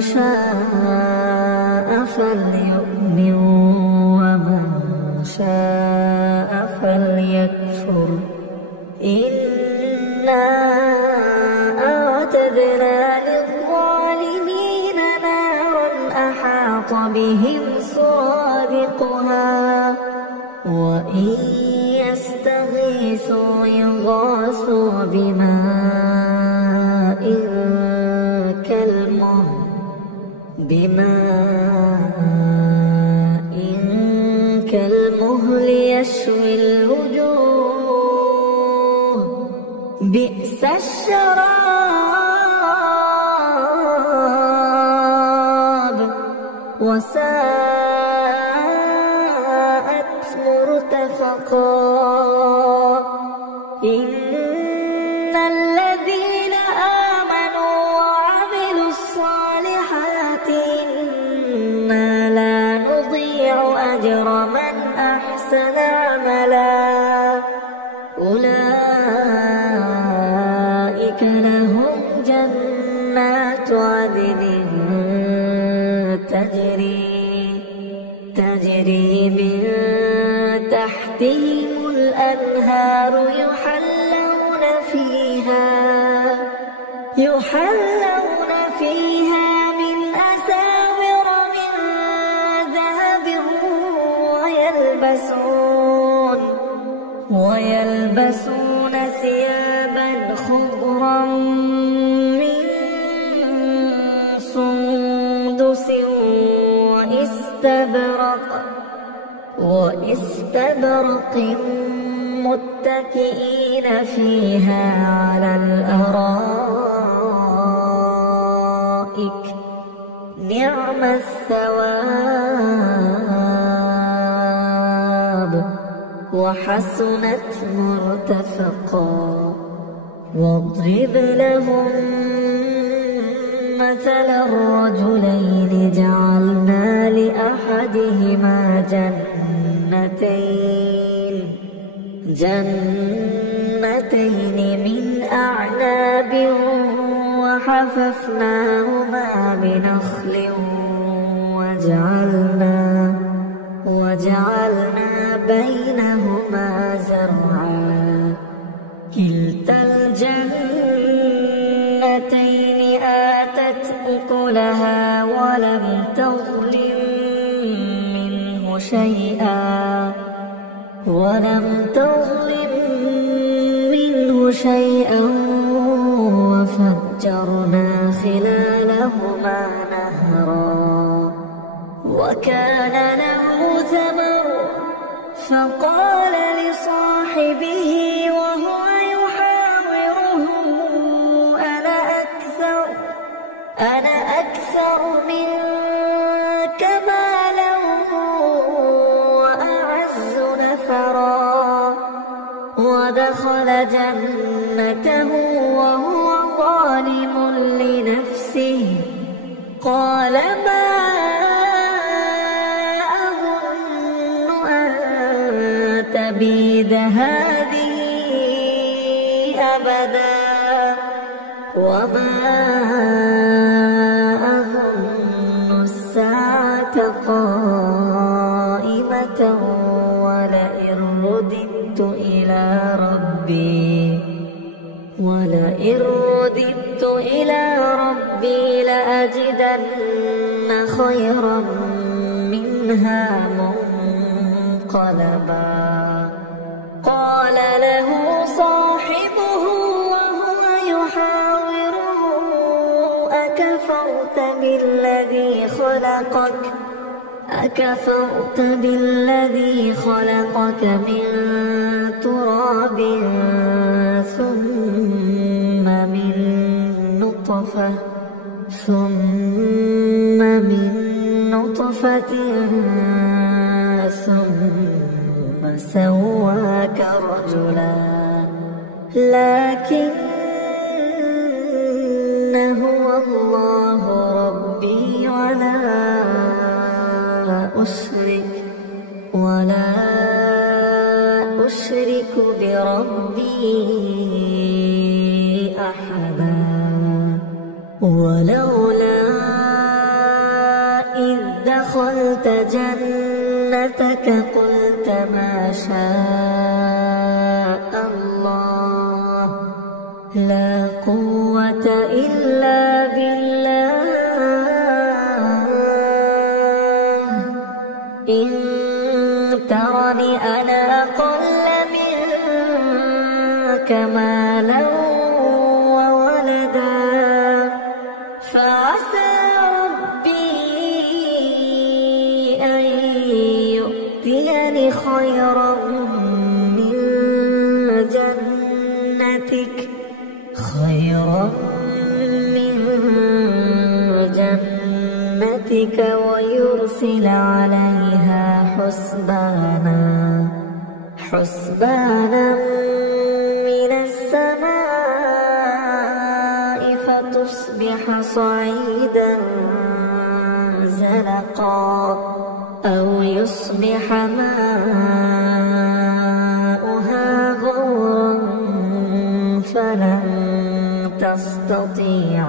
شاء فليؤمن ومن شاء فليكفر إنا أعتدنا للظالمين نارا أحاط بهم سرادقها وإن يستغيثوا يغاثوا بماء كالمهل يشوي الوجوه بئس الشراب وساءت مرتفقا إن الذين آمنوا وعملوا الصالحات إنا لا نضيع أجر من أحسن عملا أولئك لهم جنات عدن تجري من تحتهم الأنهار يحلون فيها من أساور من ذهب ويلبسون ثيابا خضرا من سندس واستبرق متكئين فيها على الأرائك نعم الثواب وحسنت مرتفقا واضرب لهم مثل الرجلين جعلنا لأحدهما جنتين من أعناب وحففناهما بنخل وجعلنا بينهما زرعا كلتا الجنتين آتت أكلها ولم تظلم منه شيئا وفجرنا خلالهما نهرا وكان له ثمر فقال لصاحبه وهو يحاوره أنا أكثر منك مالا وأعز نفرا ودخل جنته وهو ظالم لنفسه قال ما أظن أن تبيد هذه أبدا وما أظن الساعة قائمة ولئن رددت إلى ربي لأجدن خيرا منها منقلبا. قال له صاحبه وهو يحاوره أكفرت بالذي خلقك من تراب ثم من نطفة ثم سواك رجلا لكن هو الله ربي ولا أشرك بربي أحدا. ولولا إذ دخلت جنتك قلت ما شاء الله لا قوة إلا بالله إن ترني أنا أقل منك مالا وولدا فعسى ربي أن يؤتيني خيرا من جنتك ويرسل عليها حسبانا من السماء فتصبح صعيدا زلقا أو يصبح ماؤها غورا فلن تستطيع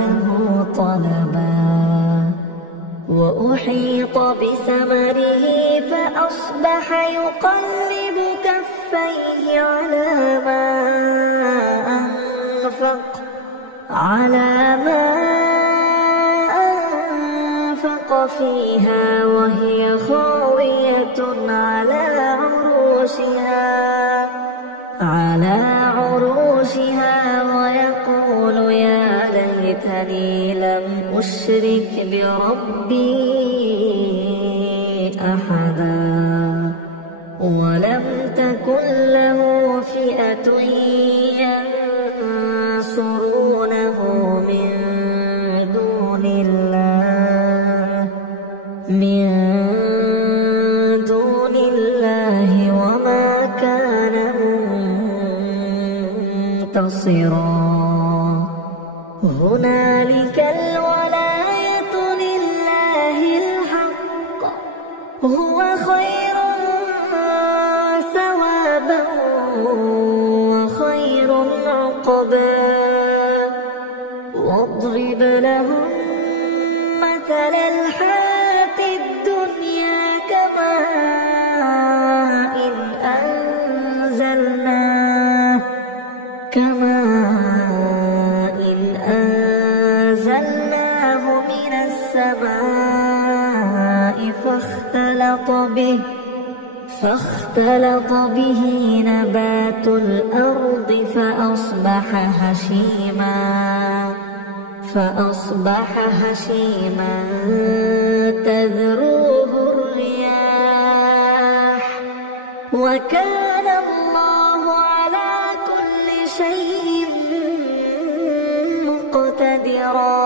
له طلبا. وأحيط بثمره فأصبح يقلب كفيه على ما أنفق فيها وهي خاوية على عروشها ويقول يا ليتني لم أشرك بربي أحدا. ولم تكن له فئة ينصرونه من دون الله وما كان منتصرا. هنالك الولاية لله الحق هو خير ثوابا وخير عقبا. واضرب لهم مثل الحياة الدنيا كماء أنزلناه من السماء فاختلط به نبات الأرض فأصبح هشيما تذروه الرياح وكان الله على كل شيء مقتدرا.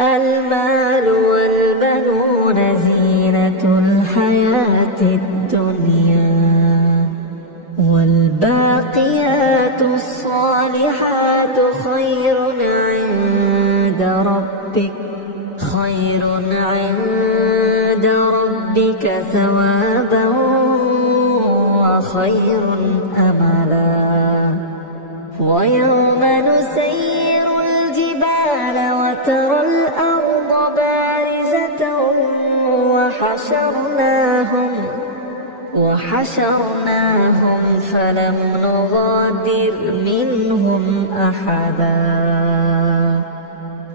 المال والبنون زينة الحياة الدنيا والباقيات الصالحات خير عند ربك ثوابا وخير أملا. ويوم نسير الجبال وترى الأرض بارزة وحشرناهم فلم نغادر منهم أحدا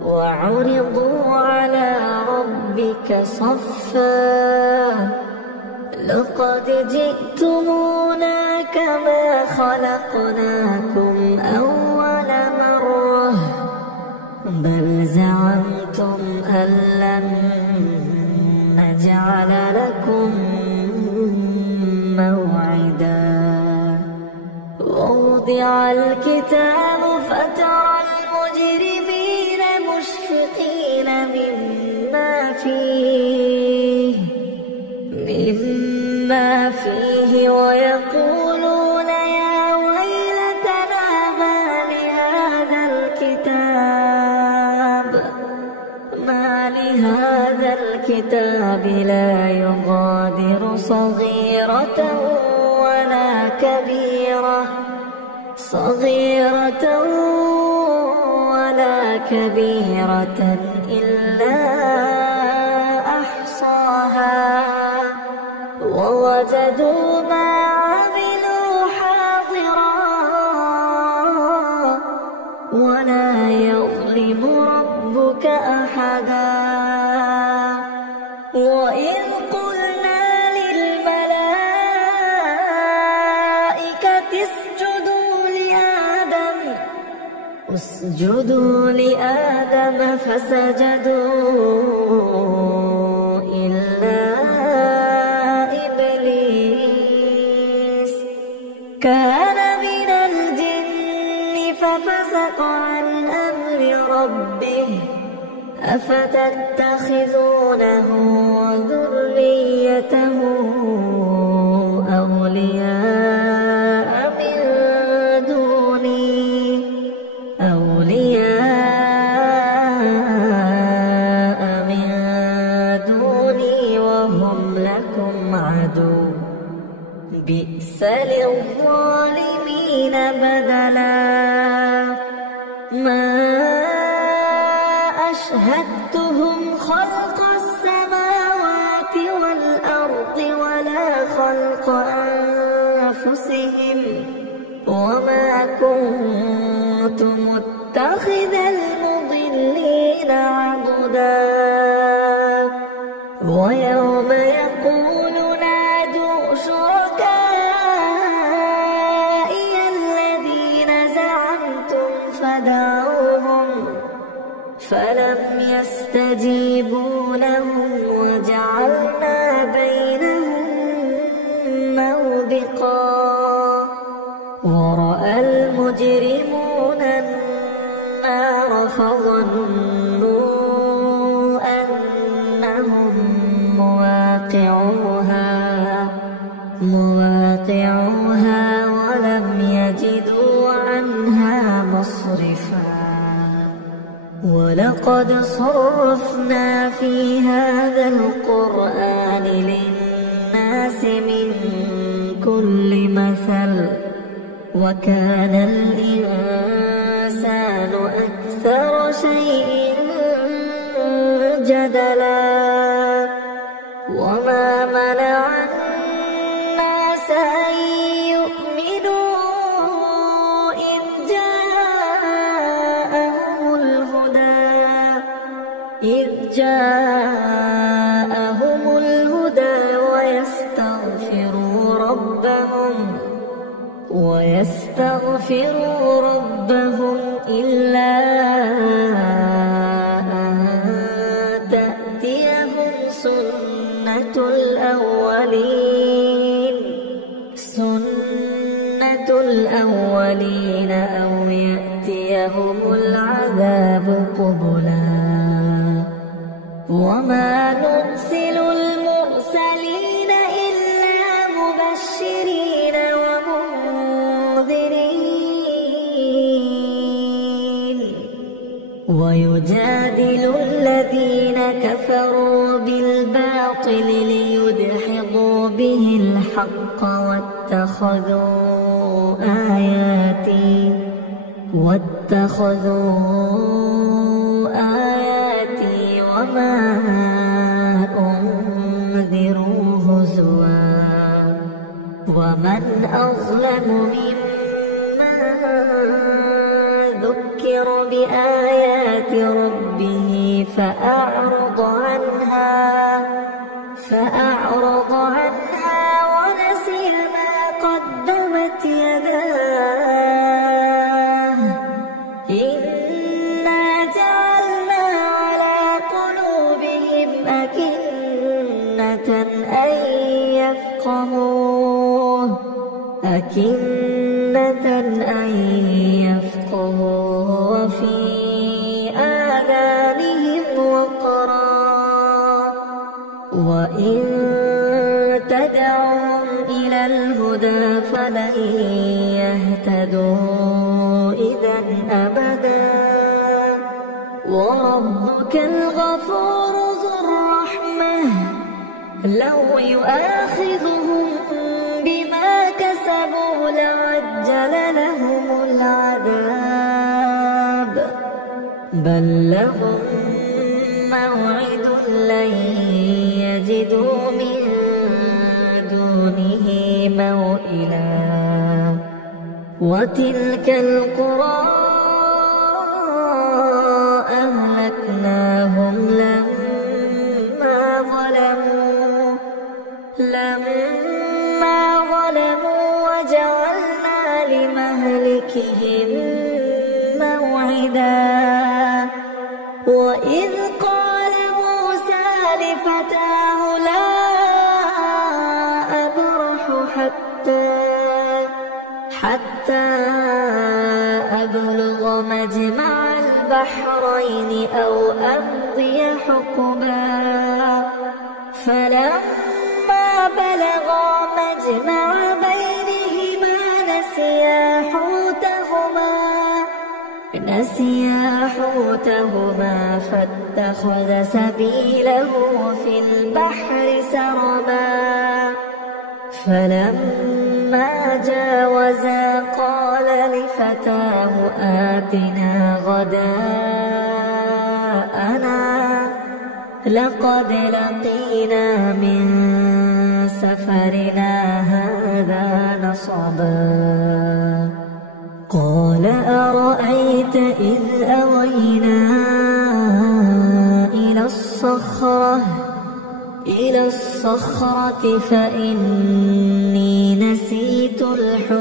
وعرضوا على ربك صفا لقد جئتمونا كما خلقناكم أول مرة بل زعمتم أن لن نجعل لكم موعدا ووضع الكتاب فترى المجرمين مشفقين مما فيه ويقولون يا ويلتنا ما لهذا الكتاب لا يغادر صغيرة ولا كبيرة إلا أحصاها ووجدوا ما عملوا حاضرا ولا يظلم ربك أحدا وإذ قلنا للملائكة اسجدوا لآدم فسجدوا إلا إبليس كان من الجن ففسق عن أمر ربه أفتتخذونه وذريته أولياء من دوني وهم لكم عدو بئس للظالمين بدلا ما أشهدتهم خلق السماوات والأرض ولا خلق أنفسهم وما كنت متخذ المضلين عضدا ويوم يقول نادوا شركائي الذين زعمتم فدعوهم فلم يستجيبوا لهم وجعلنا بينهم موبقا ورأى المجرمون النار فظنوا أنهم مواقعوها ولم يجدوا عنها مصرفا ولقد صرفنا في هذا القرآن للناس من كل مثل وكان الإنسان أكثر شيء جدلا وما منع الناس أن يؤمنوا إذ جاءهم الهدى ويستغفروا ربهم إلا أن تأتيهم سنة الأولين أو يأتيهم العذاب قبلا وما نرسل المرسلين إلا مبشرين ومنذرين ويجادل الذين كفروا بالباطل ليدحضوا به الحق واتخذوا آياتي وما أنذروا هزوا ومن أظلم ممن ذكر بآيات ربه فأعرض عنها ونسي ما قدمت يداه إنا جعلنا على قلوبهم أكنة أن يفقهوه وفي آذانهم وقرا وإن تدعهم إلى الهدى فلن يهتدوا إذا أبدا وربك الغفور ذو الرحمة لو يؤاخذهم بما كسبوا لعجل لهم العذاب بل لهم موعد لن يجدوا من دونه موئلا وتلك القرى أهلكناهم لما ظلموا وجعلنا لمهلكهم موعدا وإذ قال موسى لفتاه لا أبرح حتى أبلغ مجمع البحرين أو أمضي حقبا فلما بلغا مجمع بينهما نسيا حوتهما فاتخذ سبيله في البحر سربا فلما جاوزا قال لفتاه آتنا غداءنا لقد لقينا من سفرنا هذا نصبا قال أرأيت إذ أوينا إلى الصخرة فإني نسيت الحوت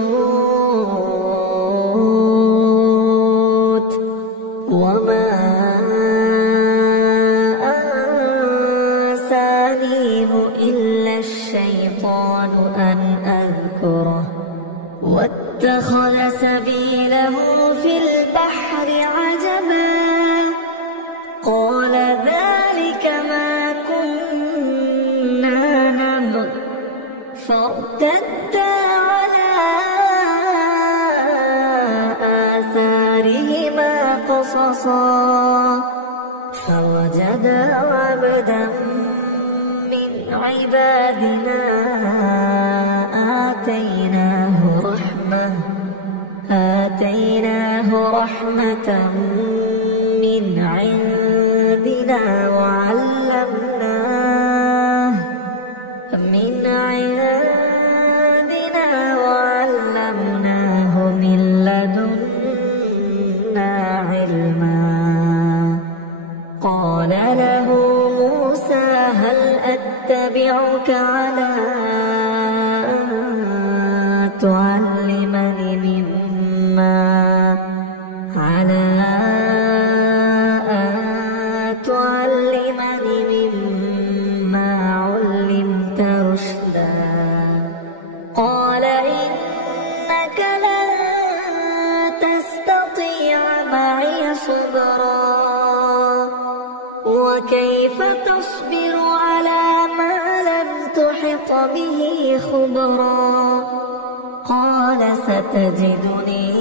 وما أنسانيه إلا الشيطان أن أذكره واتخذ سبيله في البحر عجبا قال ذلك ما كنا نبغ فارتدا على آثارهما قصصا فوجدا عبدا من عبادنا آتيناه رحمة من عندنا وعلمناه من لدنا علما قال له موسى هل أتبعك على أن تعلمني مما علمت رشدا قال إنك لن تستطيع معي صبرا وكيف تصبر على ما لم تحط به خبرا قال ستجدني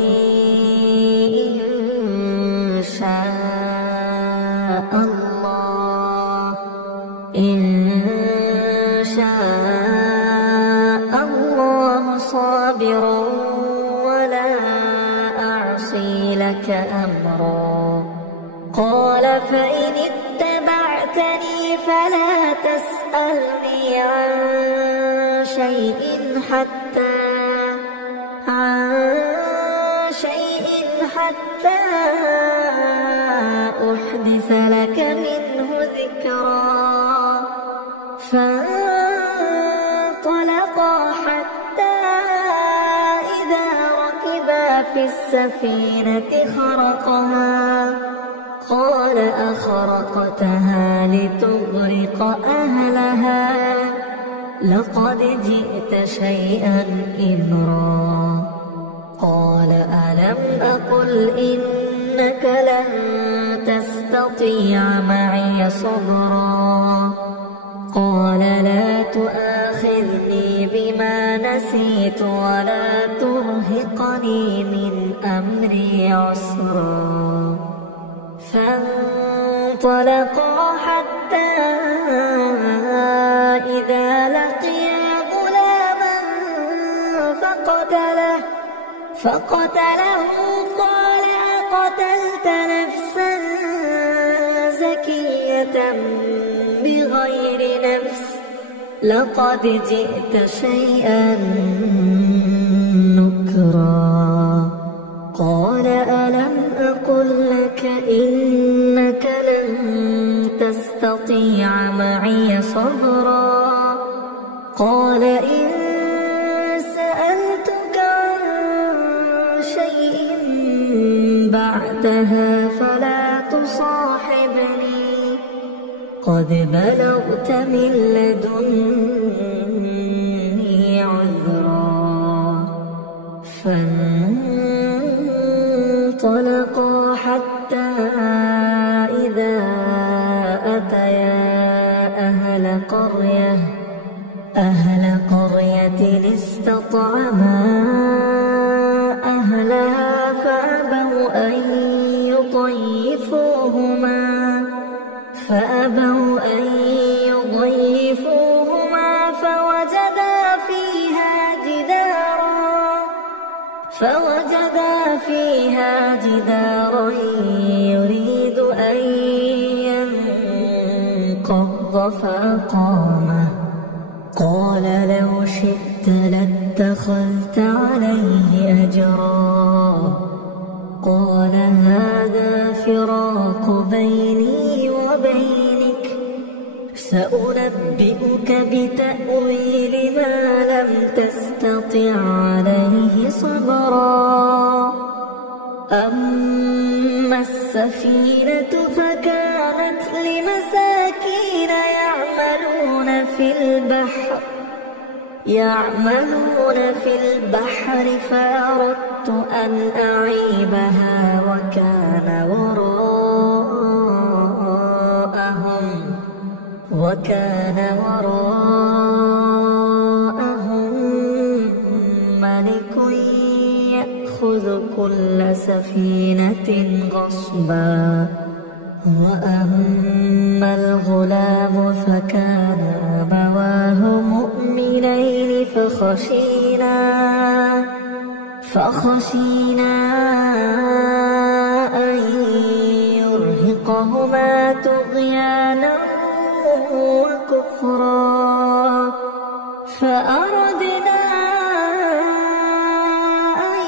إن شاء الله صابرا ولا أعصي لك أمرا قال فإن اتبعتني فلا تسألني عن شيء حتى عن شيء حتى أحدث لك منه ذكرا فانطلقا حتى إذا ركبا في السفينة خرقها قال أخرقتها لتغرق أهلها لقد جئت شيئا إمرا قال ألم أقل إنك لن تستطيع معي صبرا قال لا تؤاخذني بما نسيت ولا ترهقني من أمري عسرا فانطلقا حتى إذا لقيا غلاما فقتله قال أقتلت نفسا زكية بغير نفس لقد جئت شيئا نكرا قال ألم أقل لك إنك لن تستطيع معي صبرا قال إن سألتك عن شيء بعدها فلا تصاحبني قد بلغت من لدني عذرا فانطلقا حتى إذا أتيا أهل قرية استطعما أهلها فأبوا أن يضيفوهما فوجدا فيها جدارا يريد أن ينقض فأقامه قال لو شئت لاتخذت عليه أجرا قال هذا فراق بيني وبينك سأنبئك بتأويل ما لم تستطع عليه صبرا أما السفينة فكانت لمساكين يعملون في البحر فأردت أن أعيبها وكان وراءهم ملك يأخذ كل سفينة غصبا وأما الغلام فكان أبواه مؤمنين فخشينا أن يرهقهما طغيانا وكفرا فأردنا أن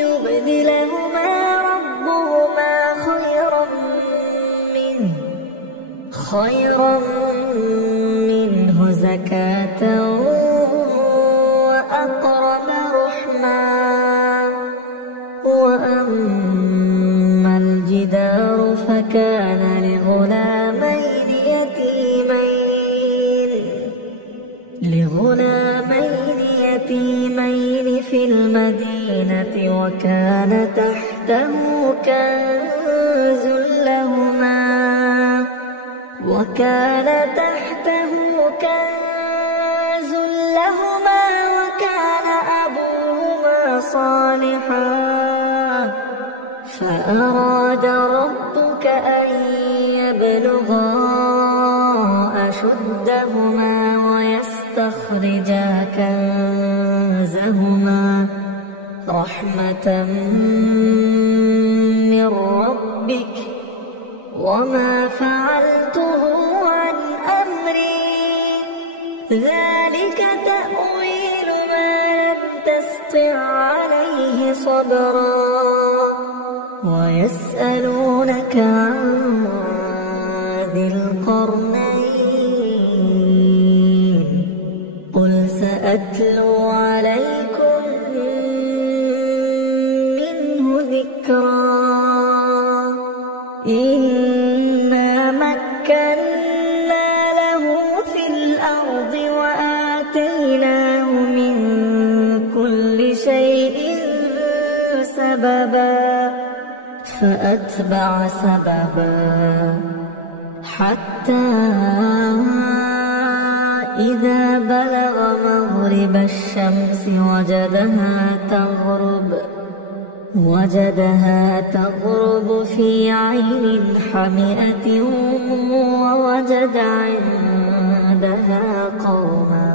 يبدلهما ربهما خيرا منه زكاة وأقرب رحما وأما الجدار فكان لغلامين يتيمين في المدينة وكان تحته كنز لهما وكان أبوهما صالحا فأراد ربك أن يبلغا أشدهما ويستخرجا كنزهما رحمة من ربك وما فعلته عن أمري ذلك تأويل ما صبرا ويسألونك عن ذي القرنين قل سأتلو عليكم منه ذكرا إنا مكنا له في الأرض وآتيناه من كل شيء سببا فأتبع سببا حتى إذا بلغ مغرب الشمس وجدها تغرب في عين حمئة ووجد عندها قوما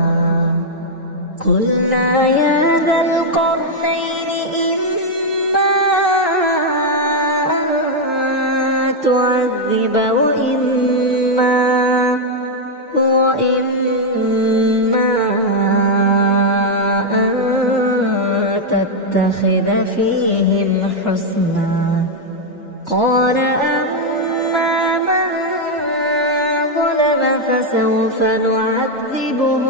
قلنا يا ذا القرنين إما أن تعذب وإما أن تتخذ فيهم حسنا قال أما من ظلم فسوف نعذبه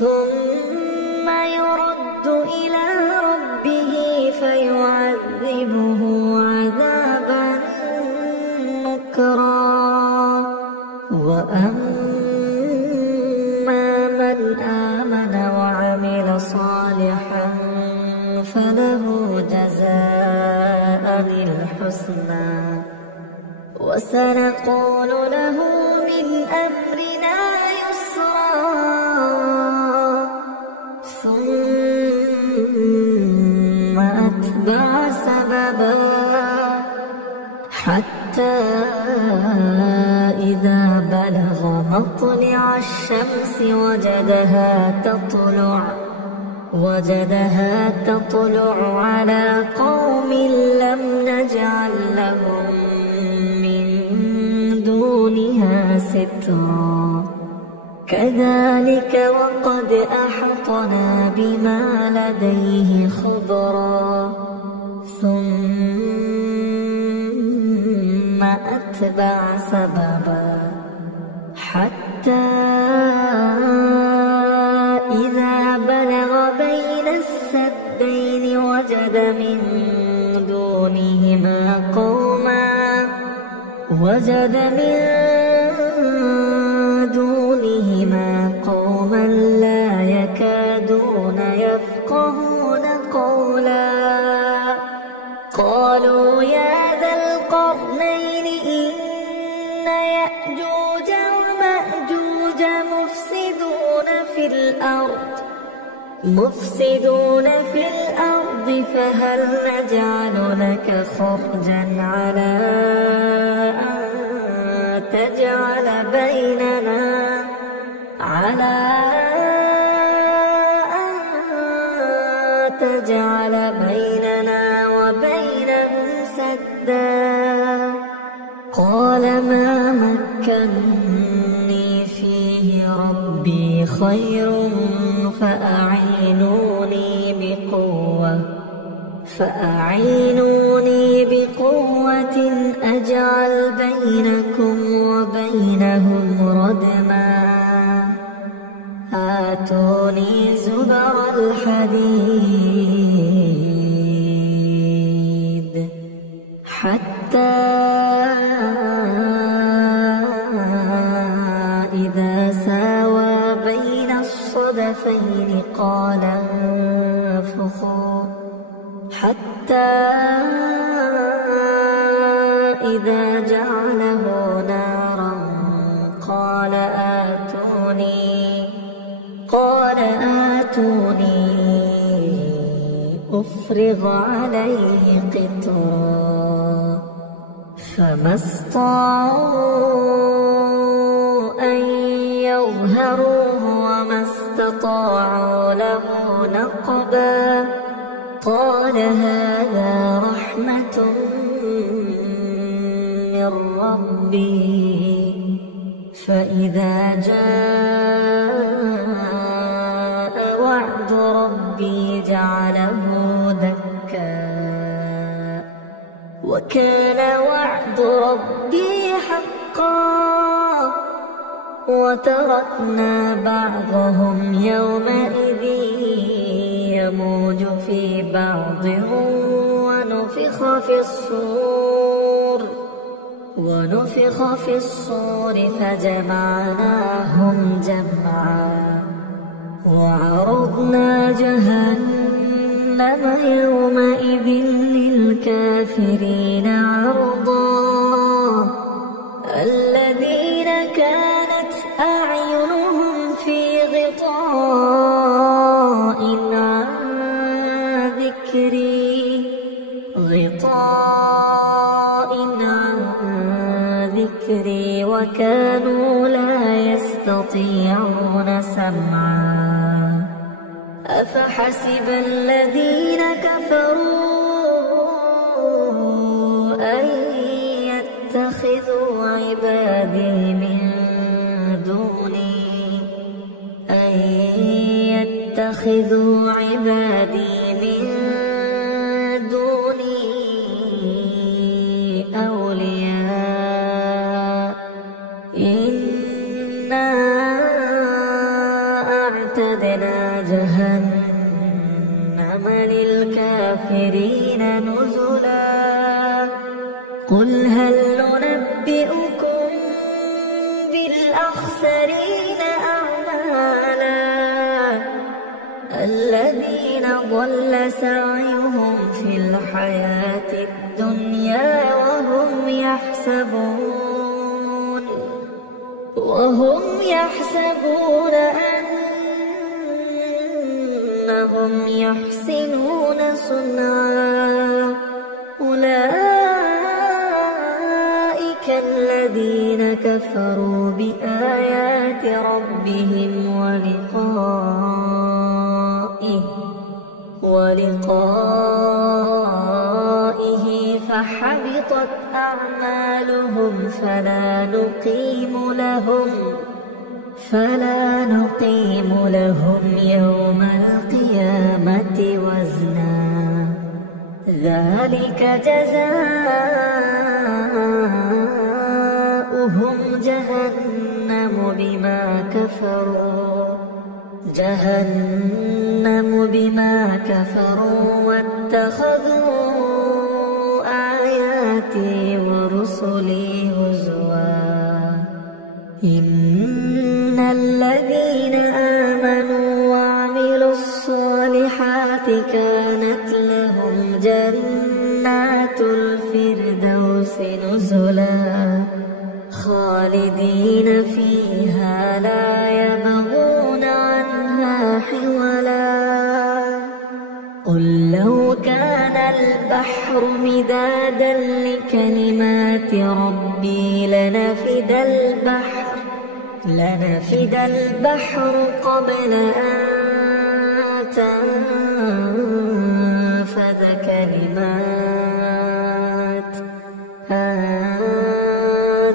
ثم يرد إلى ربه فيعذبه عذابا نكرا وأما من آمن وعمل صالحا فله جزاء الحسنى وسنقول له من أمرنا يسرا ثم أتبع سببا حتى إذا بلغ مطلع الشمس وجدها تطلع على قوم لم نجعل لهم من دونها سترا كذلك وقد أحطنا بما لديه خبرا ثم أتبع سببا حتى إذا بلغ بين السدين وجد من دونهما قوما لا يكادون يفقهون قولا قالوا يا ذا القرنين إن يأجوج ومأجوج مفسدون في الأرض فهل نجعل لك خرجا على أن تجعل بيننا وبينهم سدا قال ما مكني فيه ربي خير فأعينوني بقوة أجعل بينكم وبينهم ردما آتوني زبر الحديد حتى إذا ساوى بين الصدفين قال انفخوا حتى إذا جعله نارا قال آتوني أفرغ عليه قطرا فما استطاعوا أن يظهروه وما استطاعوا له نقبا قال هذا رحمة من ربي فإذا جاء فجعله دكا وكان وعد ربي حقا وتركنا بعضهم يومئذ يموج في بعض ونفخ في الصور فجمعناهم جمعا وعرضنا جهنم يومئذ للكافرين عرضا الذين كانت أعينهم في غطاء عن ذكري وكانوا لا يستطيعون سمعا أفحسب الذين كفروا أن يتخذوا عبادي من دوني أولياء إنا أعتدنا جهنم للكافرين نزلا قل هل ننبئكم بالأخسرين أعمالا الذين ضل سعيهم في الحياة الدنيا وهم يحسبون أنهم يحسنون صنعا أولئك الذين كفروا بآيات ربهم ولقائه فحبطت أعمالهم فلا نقيم لهم يوم القيامة وزنا ذلك جزاؤهم جهنم بما كفروا واتخذوا آياتي ورسلي هزوا إن الذين آمنوا وعملوا الصالحات كانت لهم جنات الفردوس نزلا خالدين فيها لا يبغون عنها حولا قل لو كان البحر مدادا لكلمات ربي لنفد البحر قبل أن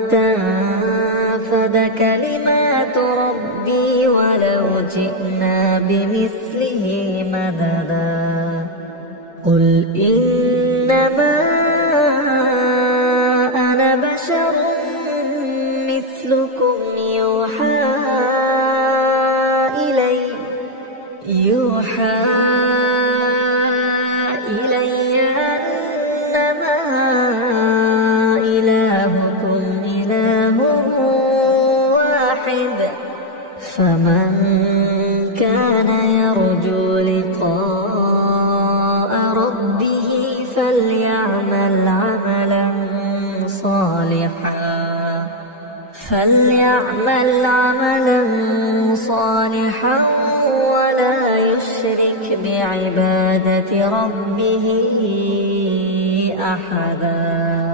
تنفد كلمات ربي ولو جئنا بمثله مددا قل إنما أنا بشر مثلكم يوحى إلي أنما إلهكم إله واحد فمن كان يرجو لقاء ربه فليعمل عملا صالحا ولا يشرك بعبادة ربه أحدا.